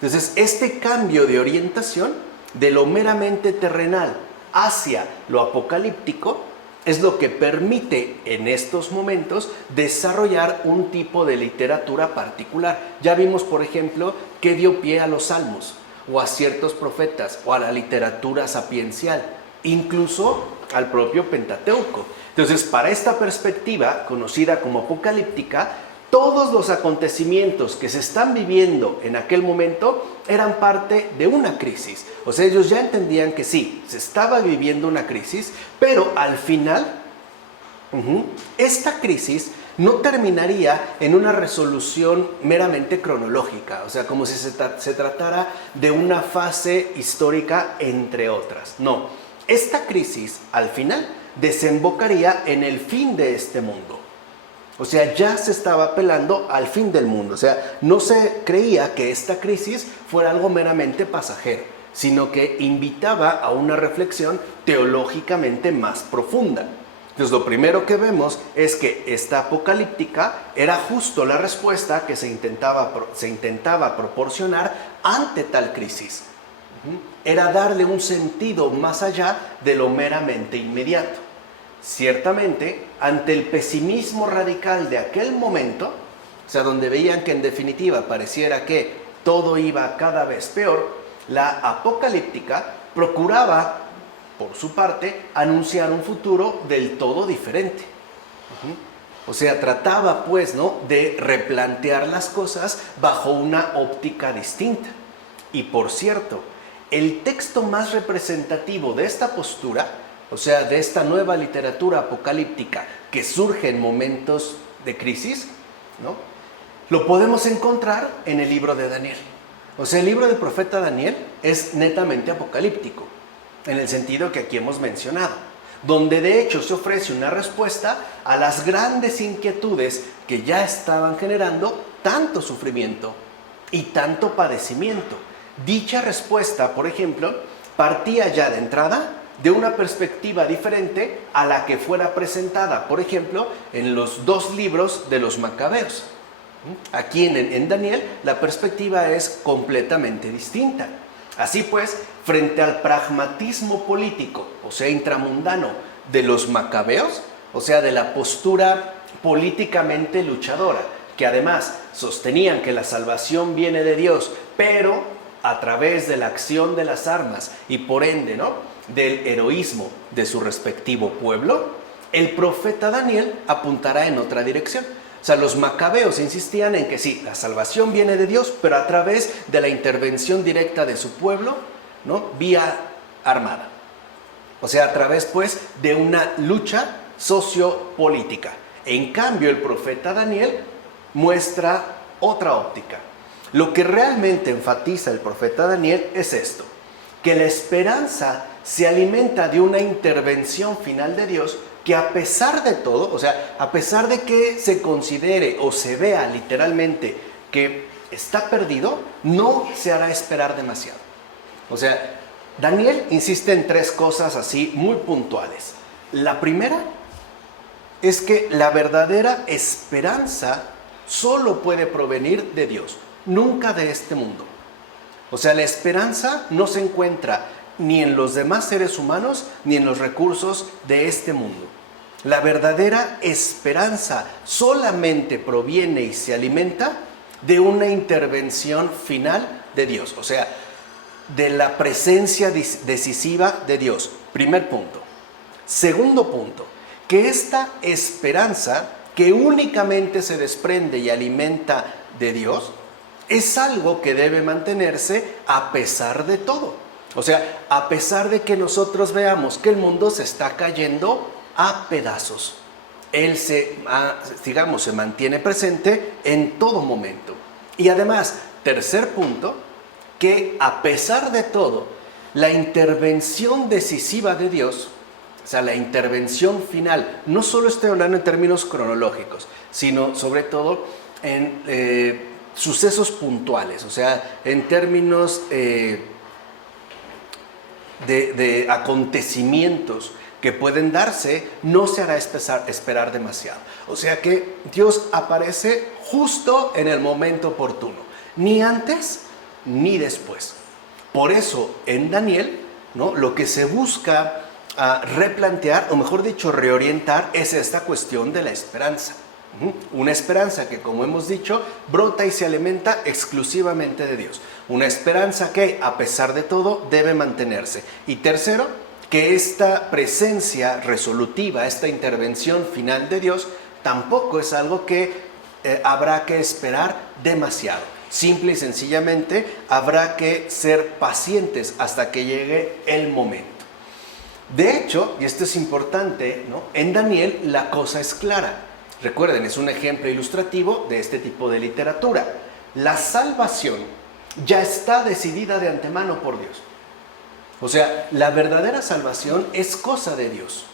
Entonces, este cambio de orientación de lo meramente terrenal hacia lo apocalíptico es lo que permite en estos momentos desarrollar un tipo de literatura particular. Ya vimos, por ejemplo, que dio pie a los salmos, o a ciertos profetas, o a la literatura sapiencial, incluso al propio Pentateuco. Entonces, para esta perspectiva, conocida como apocalíptica, todos los acontecimientos que se están viviendo en aquel momento eran parte de una crisis. O sea, ellos ya entendían que sí, se estaba viviendo una crisis, pero al final, esta crisis no terminaría en una resolución meramente cronológica, o sea, como si se tratara de una fase histórica entre otras. No, esta crisis al final desembocaría en el fin de este mundo. O sea, ya se estaba apelando al fin del mundo. O sea, no se creía que esta crisis fuera algo meramente pasajero, sino que invitaba a una reflexión teológicamente más profunda. Entonces, lo primero que vemos es que esta apocalíptica era justo la respuesta que se intentaba proporcionar ante tal crisis. Era darle un sentido más allá de lo meramente inmediato. Ciertamente, ante el pesimismo radical de aquel momento, o sea, donde veían que en definitiva pareciera que todo iba cada vez peor, la apocalíptica procuraba, por su parte, anunciar un futuro del todo diferente. O sea, trataba pues, ¿no?, de replantear las cosas bajo una óptica distinta. Y por cierto, el texto más representativo de esta postura, o sea, de esta nueva literatura apocalíptica que surge en momentos de crisis, ¿no?, lo podemos encontrar en el libro de Daniel. O sea, el libro del profeta Daniel es netamente apocalíptico, en el sentido que aquí hemos mencionado, donde de hecho se ofrece una respuesta a las grandes inquietudes que ya estaban generando tanto sufrimiento y tanto padecimiento. Dicha respuesta, por ejemplo, partía ya de entrada de una perspectiva diferente a la que fuera presentada, por ejemplo, en los dos libros de los Macabeos. Aquí en Daniel la perspectiva es completamente distinta. Así pues, frente al pragmatismo político, o sea, intramundano, de los Macabeos, o sea, de la postura políticamente luchadora, que además sostenían que la salvación viene de Dios, pero a través de la acción de las armas y por ende, ¿no?, del heroísmo de su respectivo pueblo, el profeta Daniel apuntará en otra dirección. O sea, los macabeos insistían en que sí, la salvación viene de Dios, pero a través de la intervención directa de su pueblo, ¿no?, vía armada. O sea, a través, pues, de una lucha sociopolítica. En cambio, el profeta Daniel muestra otra óptica. Lo que realmente enfatiza el profeta Daniel es esto, que la esperanza se alimenta de una intervención final de Dios que a pesar de todo, o sea, a pesar de que se considere o se vea literalmente que está perdido, no se hará esperar demasiado. O sea, Daniel insiste en tres cosas así muy puntuales. La primera es que la verdadera esperanza solo puede provenir de Dios, nunca de este mundo. O sea, la esperanza no se encuentra ni en los demás seres humanos ni en los recursos de este mundo. La verdadera esperanza solamente proviene y se alimenta de una intervención final de Dios, o sea, de la presencia decisiva de Dios. Primer punto. Segundo punto, que esta esperanza que únicamente se desprende y alimenta de Dios es algo que debe mantenerse a pesar de todo. O sea, a pesar de que nosotros veamos que el mundo se está cayendo a pedazos, Él se mantiene presente en todo momento. Y además, tercer punto, que a pesar de todo, la intervención decisiva de Dios, o sea, la intervención final, no solo estoy hablando en términos cronológicos, sino sobre todo en sucesos puntuales, o sea, en términos de acontecimientos que pueden darse, no se hará esperar demasiado. O sea que Dios aparece justo en el momento oportuno, ni antes ni después. Por eso en Daniel, ¿no?, lo que se busca replantear, o mejor dicho, reorientar, es esta cuestión de la esperanza. Una esperanza que, como hemos dicho, brota y se alimenta exclusivamente de Dios. Una esperanza que, a pesar de todo, debe mantenerse. Y tercero, que esta presencia resolutiva, esta intervención final de Dios, tampoco es algo que habrá que esperar demasiado. Simple y sencillamente habrá que ser pacientes hasta que llegue el momento. De hecho, y esto es importante, ¿no?, en Daniel la cosa es clara. Recuerden, es un ejemplo ilustrativo de este tipo de literatura. La salvación ya está decidida de antemano por Dios. O sea, la verdadera salvación es cosa de Dios,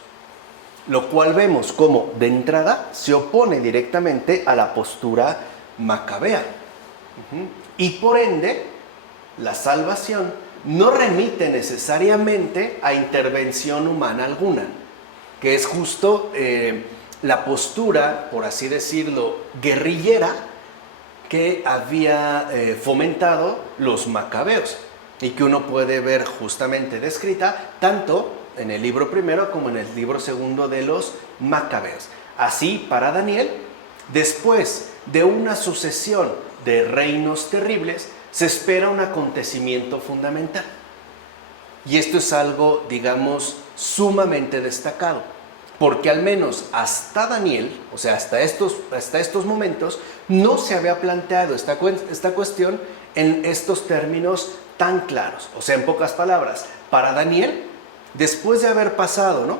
lo cual vemos como de entrada se opone directamente a la postura macabea. Y por ende, la salvación no remite necesariamente a intervención humana alguna, que es justo la postura, por así decirlo, guerrillera que había fomentado los macabeos y que uno puede ver justamente descrita tanto en el libro primero como en el libro segundo de los macabeos. Así, para Daniel, después de una sucesión de reinos terribles, se espera un acontecimiento fundamental. Y esto es algo, digamos, sumamente destacado, porque al menos hasta Daniel, o sea, hasta estos momentos, no se había planteado esta cuestión en estos términos tan claros. O sea, en pocas palabras, para Daniel, después de haber pasado, ¿no?,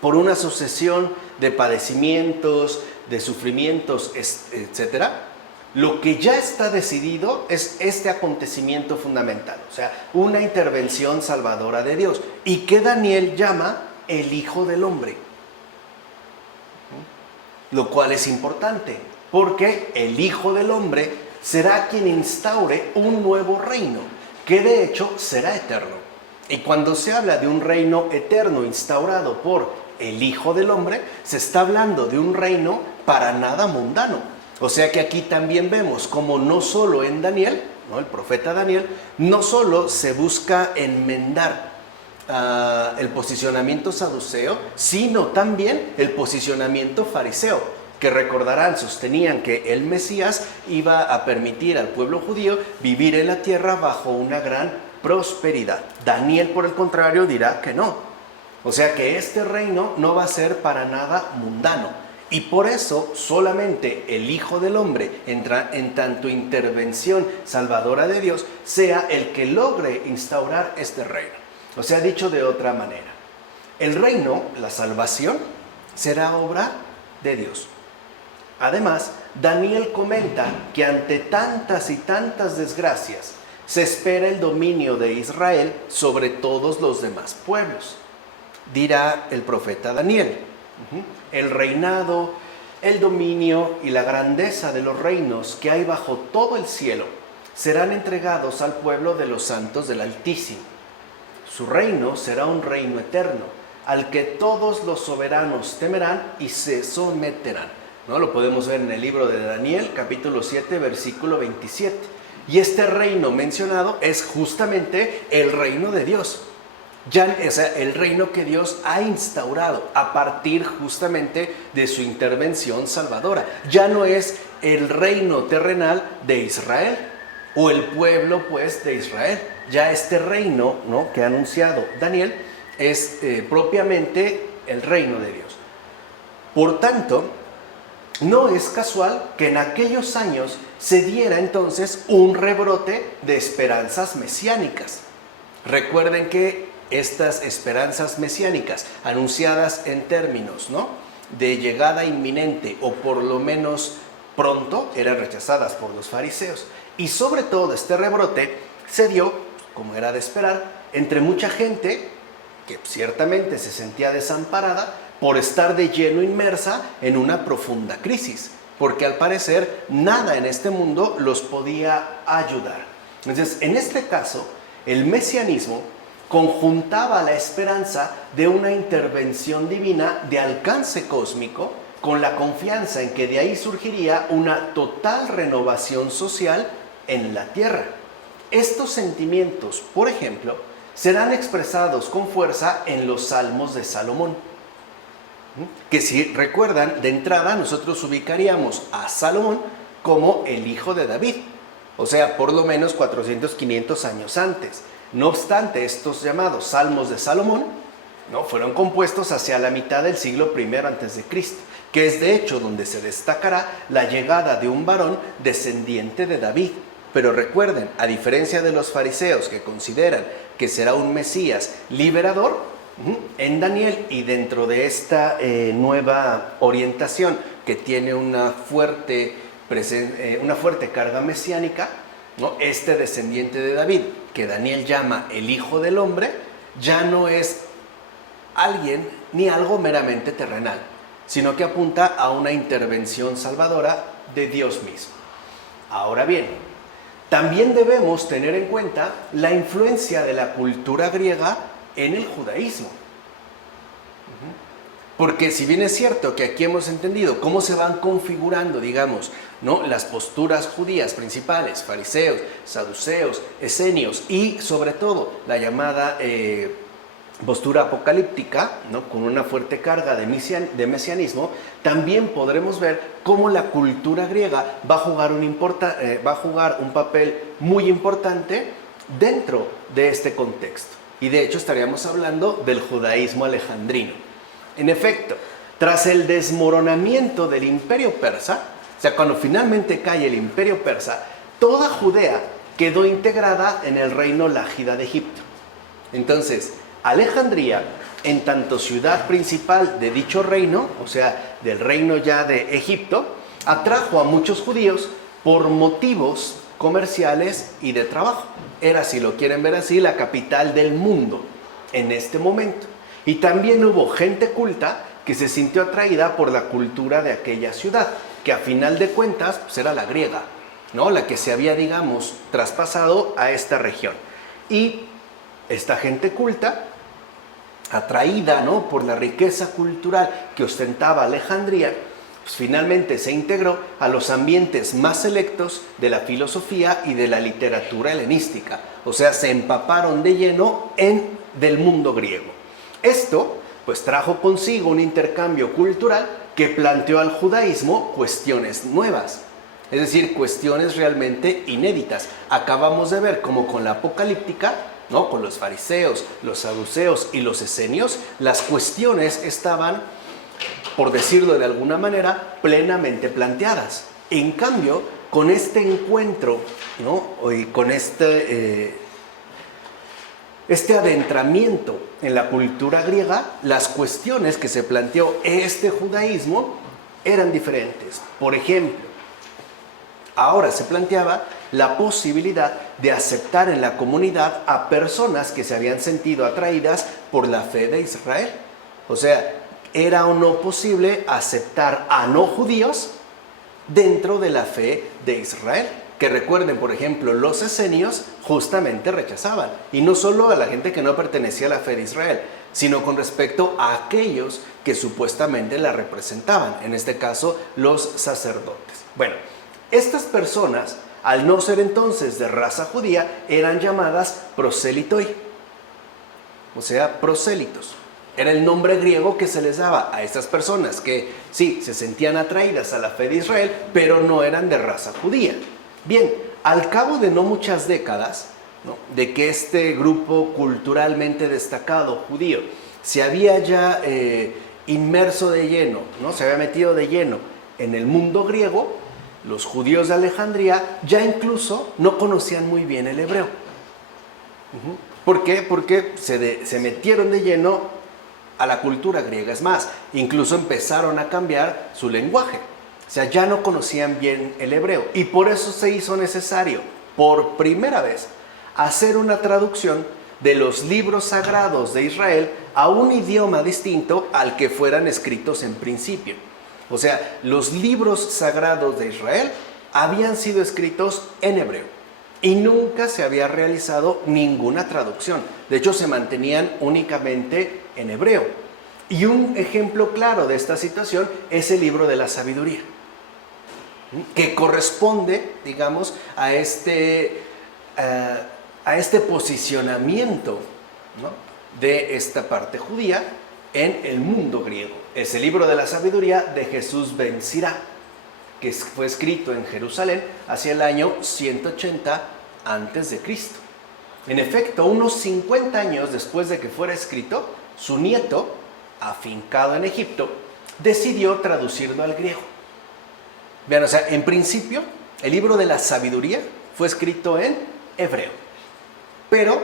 por una sucesión de padecimientos, de sufrimientos, etcétera, lo que ya está decidido es este acontecimiento fundamental, o sea, una intervención salvadora de Dios, y que Daniel llama el Hijo del Hombre, lo cual es importante, porque el Hijo del Hombre será quien instaure un nuevo reino, que de hecho será eterno. Y cuando se habla de un reino eterno instaurado por el Hijo del Hombre, se está hablando de un reino para nada mundano. O sea que aquí también vemos como no solo en Daniel, ¿no?, el profeta Daniel, no solo se busca enmendar el posicionamiento saduceo, sino también el posicionamiento fariseo, que recordarán, sostenían que el Mesías iba a permitir al pueblo judío vivir en la tierra bajo una gran prosperidad. Daniel, por el contrario, dirá que no. O sea que este reino no va a ser para nada mundano. Y por eso solamente el Hijo del Hombre, en tanto intervención salvadora de Dios, sea el que logre instaurar este reino. O sea, dicho de otra manera, el reino, la salvación, será obra de Dios. Además, Daniel comenta que ante tantas y tantas desgracias, se espera el dominio de Israel sobre todos los demás pueblos. Dirá el profeta Daniel, el reinado, el dominio y la grandeza de los reinos que hay bajo todo el cielo serán entregados al pueblo de los santos del Altísimo. Su reino será un reino eterno, al que todos los soberanos temerán y se someterán. ¿No? Lo podemos ver en el libro de Daniel, capítulo 7, versículo 27. Y este reino mencionado es justamente el reino de Dios. Ya, o sea, el reino que Dios ha instaurado a partir justamente de su intervención salvadora. Ya no es el reino terrenal de Israel o el pueblo pues de Israel. Ya este reino, ¿no?, que ha anunciado Daniel es propiamente el reino de Dios. Por tanto, no es casual que en aquellos años se diera entonces un rebrote de esperanzas mesiánicas. Recuerden que estas esperanzas mesiánicas, anunciadas en términos, ¿no?, de llegada inminente o por lo menos pronto, eran rechazadas por los fariseos. Y sobre todo este rebrote se dio, como era de esperar, entre mucha gente que ciertamente se sentía desamparada por estar de lleno inmersa en una profunda crisis, porque al parecer nada en este mundo los podía ayudar. Entonces, en este caso, el mesianismo conjuntaba la esperanza de una intervención divina de alcance cósmico con la confianza en que de ahí surgiría una total renovación social en la tierra. Estos sentimientos, por ejemplo, serán expresados con fuerza en los Salmos de Salomón, que si recuerdan, de entrada nosotros ubicaríamos a Salomón como el hijo de David, o sea, por lo menos 400, 500 años antes. No obstante, estos llamados Salmos de Salomón, ¿no?, fueron compuestos hacia la mitad del siglo I a.C., que es de hecho donde se destacará la llegada de un varón descendiente de David. Pero recuerden, a diferencia de los fariseos que consideran que será un Mesías liberador, en Daniel y dentro de esta nueva orientación que tiene una fuerte carga mesiánica, ¿no?, este descendiente de David, que Daniel llama el Hijo del Hombre, ya no es alguien ni algo meramente terrenal, sino que apunta a una intervención salvadora de Dios mismo. Ahora bien, también debemos tener en cuenta la influencia de la cultura griega en el judaísmo. Porque si bien es cierto que aquí hemos entendido cómo se van configurando, digamos, ¿no?, las posturas judías principales, fariseos, saduceos, esenios y sobre todo la llamada postura apocalíptica, ¿no?, con una fuerte carga de mesianismo, también podremos ver cómo la cultura griega va a jugar un papel muy importante dentro de este contexto. Y de hecho estaríamos hablando del judaísmo alejandrino. En efecto, tras el desmoronamiento del imperio persa, o sea, cuando finalmente cae el imperio persa, toda Judea quedó integrada en el reino lágida de Egipto. Entonces, Alejandría, en tanto ciudad principal de dicho reino, o sea, del reino ya de Egipto, atrajo a muchos judíos por motivos comerciales y de trabajo. Era, si lo quieren ver así, la capital del mundo en este momento. Y también hubo gente culta que se sintió atraída por la cultura de aquella ciudad, que a final de cuentas pues era la griega, ¿no?, la que se había, digamos, traspasado a esta región. Y esta gente culta, atraída, ¿no?, por la riqueza cultural que ostentaba Alejandría, pues finalmente se integró a los ambientes más selectos de la filosofía y de la literatura helenística. O sea, se empaparon de lleno en del mundo griego. Esto pues trajo consigo un intercambio cultural que planteó al judaísmo cuestiones nuevas, es decir, cuestiones realmente inéditas. Acabamos de ver cómo con la apocalíptica, ¿no?, con los fariseos, los saduceos y los esenios, las cuestiones estaban, por decirlo de alguna manera, plenamente planteadas. En cambio, con este encuentro, ¿no?, y con este adentramiento en la cultura griega, las cuestiones que se planteó este judaísmo eran diferentes. Por ejemplo, ahora se planteaba la posibilidad de aceptar en la comunidad a personas que se habían sentido atraídas por la fe de Israel. O sea, era o no posible aceptar a no judíos dentro de la fe de Israel. Que recuerden, por ejemplo, los esenios justamente rechazaban, y no solo a la gente que no pertenecía a la fe de Israel, sino con respecto a aquellos que supuestamente la representaban, en este caso los sacerdotes. Bueno, estas personas, al no ser entonces de raza judía, eran llamadas proselitoi, o sea, prosélitos. Era el nombre griego que se les daba a estas personas que sí, se sentían atraídas a la fe de Israel, pero no eran de raza judía. Bien, al cabo de no muchas décadas, ¿no?, de que este grupo culturalmente destacado judío se había ya inmerso de lleno, ¿no?, se había metido de lleno en el mundo griego, los judíos de Alejandría ya incluso no conocían muy bien el hebreo. ¿Por qué? Porque se metieron de lleno a la cultura griega. Es más, incluso empezaron a cambiar su lenguaje. O sea, ya no conocían bien el hebreo, y por eso se hizo necesario, por primera vez, hacer una traducción de los libros sagrados de Israel a un idioma distinto al que fueran escritos en principio. O sea, los libros sagrados de Israel habían sido escritos en hebreo y nunca se había realizado ninguna traducción. De hecho, se mantenían únicamente en hebreo. Y un ejemplo claro de esta situación es el libro de la sabiduría, que corresponde, digamos, a este posicionamiento, ¿no?, de esta parte judía en el mundo griego. Es el libro de la sabiduría de Jesús ben Sirá, que fue escrito en Jerusalén hacia el año 180 a.C. En efecto, unos 50 años después de que fuera escrito, su nieto, afincado en Egipto, decidió traducirlo al griego. Vean, o sea, en principio, el libro de la sabiduría fue escrito en hebreo, pero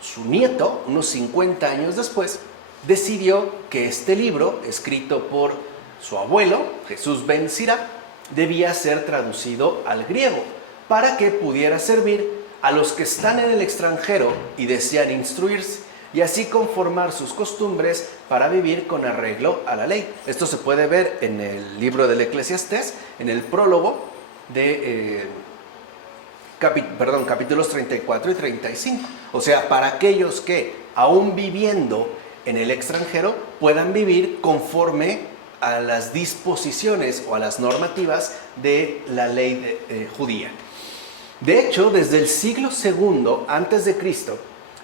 su nieto, unos 50 años después, decidió que este libro, escrito por su abuelo, Jesús ben Sirá, debía ser traducido al griego para que pudiera servir a los que están en el extranjero y desean instruirse, y así conformar sus costumbres para vivir con arreglo a la ley. Esto se puede ver en el libro del Eclesiastés, en el prólogo de capítulos 34 y 35. O sea, para aquellos que, aún viviendo en el extranjero, puedan vivir conforme a las disposiciones o a las normativas de la ley judía. De hecho, desde el siglo II a.C.,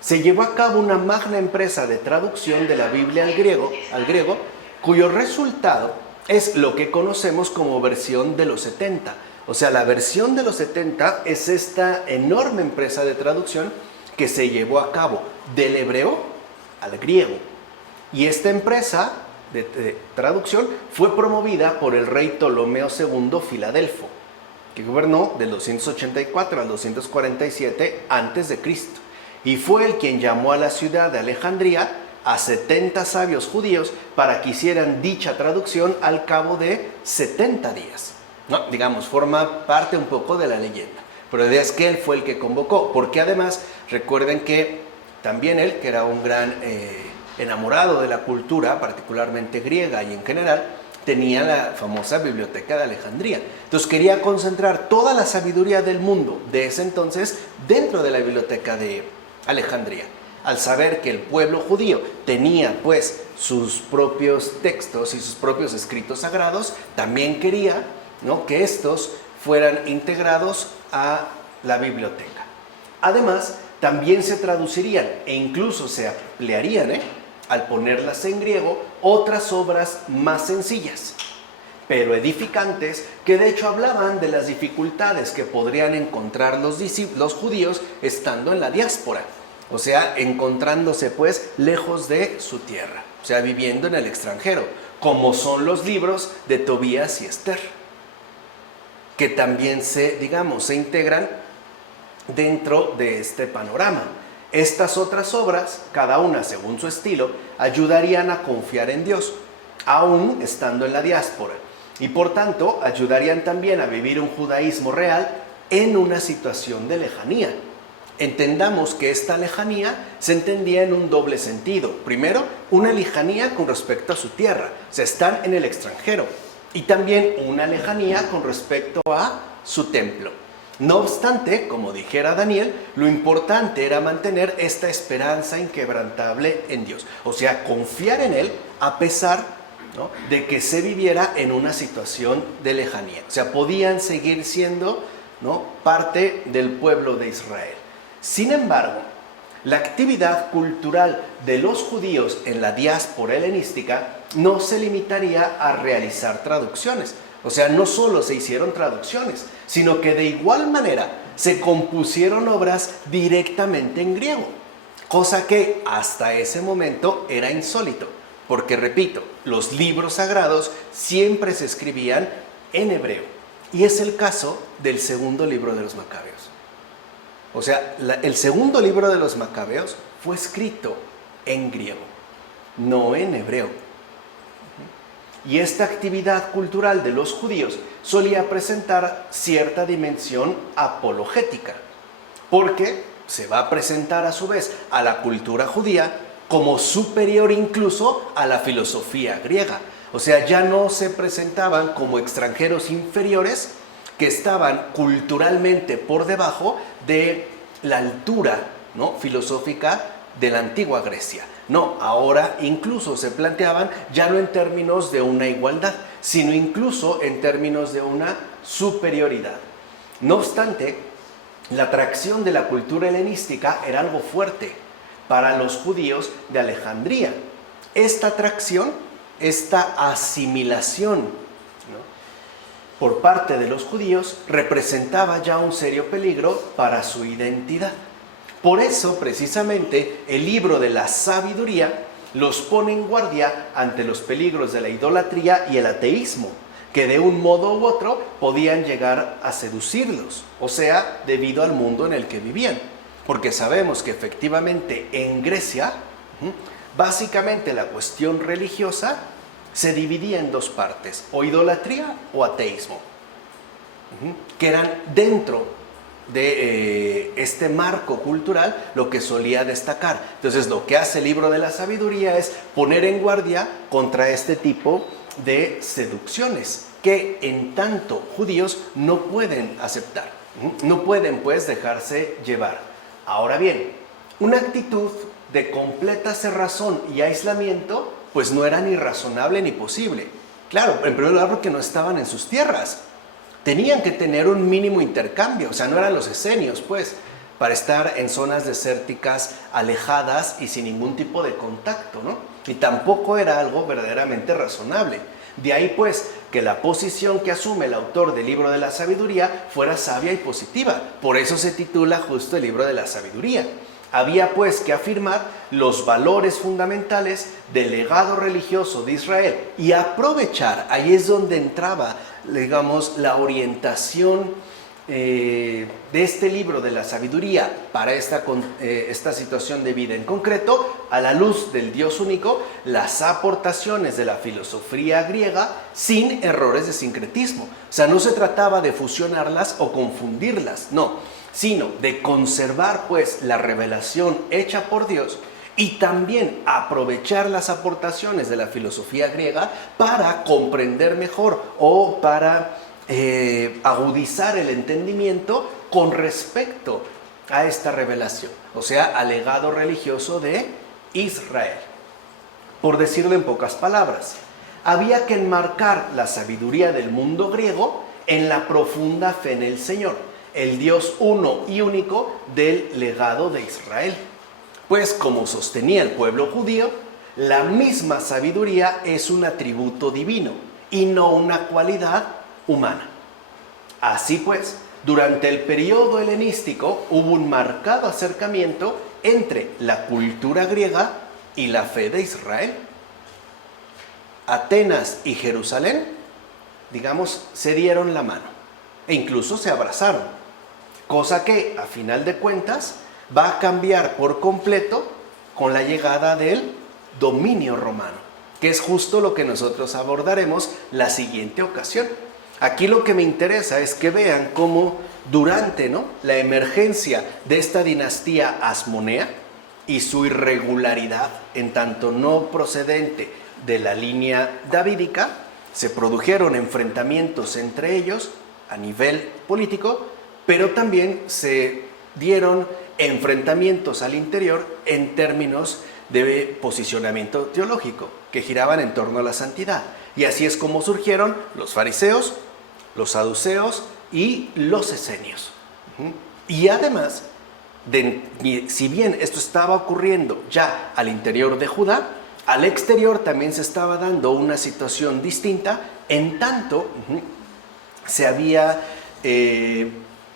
se llevó a cabo una magna empresa de traducción de la Biblia al griego, cuyo resultado es lo que conocemos como versión de los 70. O sea, la versión de los 70 es esta enorme empresa de traducción que se llevó a cabo del hebreo al griego. Y esta empresa de traducción fue promovida por el rey Ptolomeo II Filadelfo, que gobernó del 284 al 247 a.C. Y fue él quien llamó a la ciudad de Alejandría a 70 sabios judíos para que hicieran dicha traducción al cabo de 70 días. No, digamos, forma parte un poco de la leyenda, pero la idea es que él fue el que convocó, porque además recuerden que también él, que era un gran enamorado de la cultura, particularmente griega y en general, tenía la famosa biblioteca de Alejandría. Entonces quería concentrar toda la sabiduría del mundo de ese entonces dentro de la biblioteca de Alejandría. Al saber que el pueblo judío tenía pues sus propios textos y sus propios escritos sagrados, también quería, ¿no?, que estos fueran integrados a la biblioteca. Además, también se traducirían e incluso se ampliarían, al ponerlas en griego, otras obras más sencillas, pero edificantes, que de hecho hablaban de las dificultades que podrían encontrar los judíos estando en la diáspora, o sea, encontrándose pues lejos de su tierra, o sea, viviendo en el extranjero, como son los libros de Tobías y Esther, que también se integran dentro de este panorama. Estas otras obras, cada una según su estilo, ayudarían a confiar en Dios, aún estando en la diáspora, y por tanto ayudarían también a vivir un judaísmo real en una situación de lejanía. Entendamos que esta lejanía se entendía en un doble sentido. Primero, una lejanía con respecto a su tierra, o sea, están en el extranjero, y también una lejanía con respecto a su templo. No obstante, como dijera Daniel, lo importante era mantener esta esperanza inquebrantable en Dios, o sea, confiar en Él a pesar, ¿no?, de que se viviera en una situación de lejanía. O sea, podían seguir siendo, ¿no?, parte del pueblo de Israel. Sin embargo, la actividad cultural de los judíos en la diáspora helenística no se limitaría a realizar traducciones. O sea, no solo se hicieron traducciones, sino que de igual manera se compusieron obras directamente en griego, cosa que hasta ese momento era insólito, porque repito, los libros sagrados siempre se escribían en hebreo, y es el caso del segundo libro de los Macabeos. O sea, el segundo libro de los Macabeos fue escrito en griego, no en hebreo. Y esta actividad cultural de los judíos solía presentar cierta dimensión apologética, porque se va a presentar a su vez a la cultura judía como superior incluso a la filosofía griega. O sea, ya no se presentaban como extranjeros inferiores que estaban culturalmente por debajo de la altura, ¿no?, filosófica de la antigua Grecia. No, ahora incluso se planteaban ya no en términos de una igualdad, sino incluso en términos de una superioridad. No obstante, la atracción de la cultura helenística era algo fuerte para los judíos de Alejandría. Esta atracción, esta asimilación, ¿no?, por parte de los judíos representaba ya un serio peligro para su identidad. Por eso, precisamente, el libro de la sabiduría los pone en guardia ante los peligros de la idolatría y el ateísmo, que de un modo u otro podían llegar a seducirlos, o sea, debido al mundo en el que vivían. Porque sabemos que efectivamente en Grecia, básicamente la cuestión religiosa se dividía en dos partes, o idolatría o ateísmo, que eran dentro de este marco cultural lo que solía destacar. Entonces, lo que hace el libro de la sabiduría es poner en guardia contra este tipo de seducciones que en tanto judíos no pueden aceptar, no pueden pues dejarse llevar. Ahora bien, una actitud de completa cerrazón y aislamiento pues no era ni razonable ni posible. Claro, en primer lugar porque no estaban en sus tierras. Tenían que tener un mínimo intercambio, o sea, no eran los esenios, pues, para estar en zonas desérticas, alejadas y sin ningún tipo de contacto, ¿no? Y tampoco era algo verdaderamente razonable. De ahí, pues, que la posición que asume el autor del libro de la sabiduría fuera sabia y positiva. Por eso se titula justo el libro de la sabiduría. Había, pues, que afirmar los valores fundamentales del legado religioso de Israel y aprovechar, ahí es donde entraba, digamos, la orientación de este libro de la sabiduría para esta situación de vida en concreto, a la luz del Dios único, las aportaciones de la filosofía griega sin errores de sincretismo. O sea, no se trataba de fusionarlas o confundirlas, no, sino de conservar pues la revelación hecha por Dios y también aprovechar las aportaciones de la filosofía griega para comprender mejor o para agudizar el entendimiento con respecto a esta revelación, o sea, al legado religioso de Israel. Por decirlo en pocas palabras, había que enmarcar la sabiduría del mundo griego en la profunda fe en el Señor, el Dios uno y único del legado de Israel. Pues como sostenía el pueblo judío, la misma sabiduría es un atributo divino y no una cualidad humana. Así pues, durante el periodo helenístico hubo un marcado acercamiento entre la cultura griega y la fe de Israel. Atenas y Jerusalén, digamos, se dieron la mano e incluso se abrazaron, cosa que, a final de cuentas, va a cambiar por completo con la llegada del dominio romano, que es justo lo que nosotros abordaremos la siguiente ocasión. Aquí lo que me interesa es que vean cómo durante la emergencia de esta dinastía asmonea y su irregularidad, en tanto no procedente de la línea davídica, se produjeron enfrentamientos entre ellos a nivel político, pero también se dieron enfrentamientos al interior en términos de posicionamiento teológico, que giraban en torno a la santidad. Y así es como surgieron los fariseos, los saduceos y los esenios. Y además, si bien esto estaba ocurriendo ya al interior de Judá, al exterior también se estaba dando una situación distinta, en tanto se había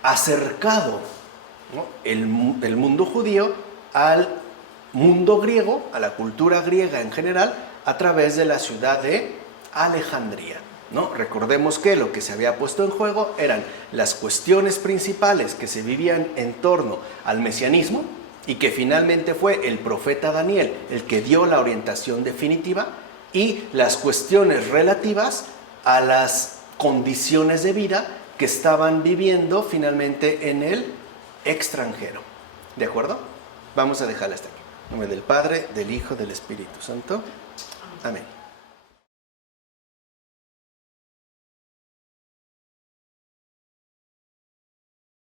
acercado el mundo judío al mundo griego, a la cultura griega en general, a través de la ciudad de Alejandría. Recordemos que lo que se había puesto en juego eran las cuestiones principales que se vivían en torno al mesianismo y que finalmente fue el profeta Daniel el que dio la orientación definitiva, y las cuestiones relativas a las condiciones de vida que estaban viviendo finalmente en el extranjero. ¿De acuerdo? Vamos a dejarla hasta aquí. En nombre del Padre, del Hijo, del Espíritu Santo. Amén.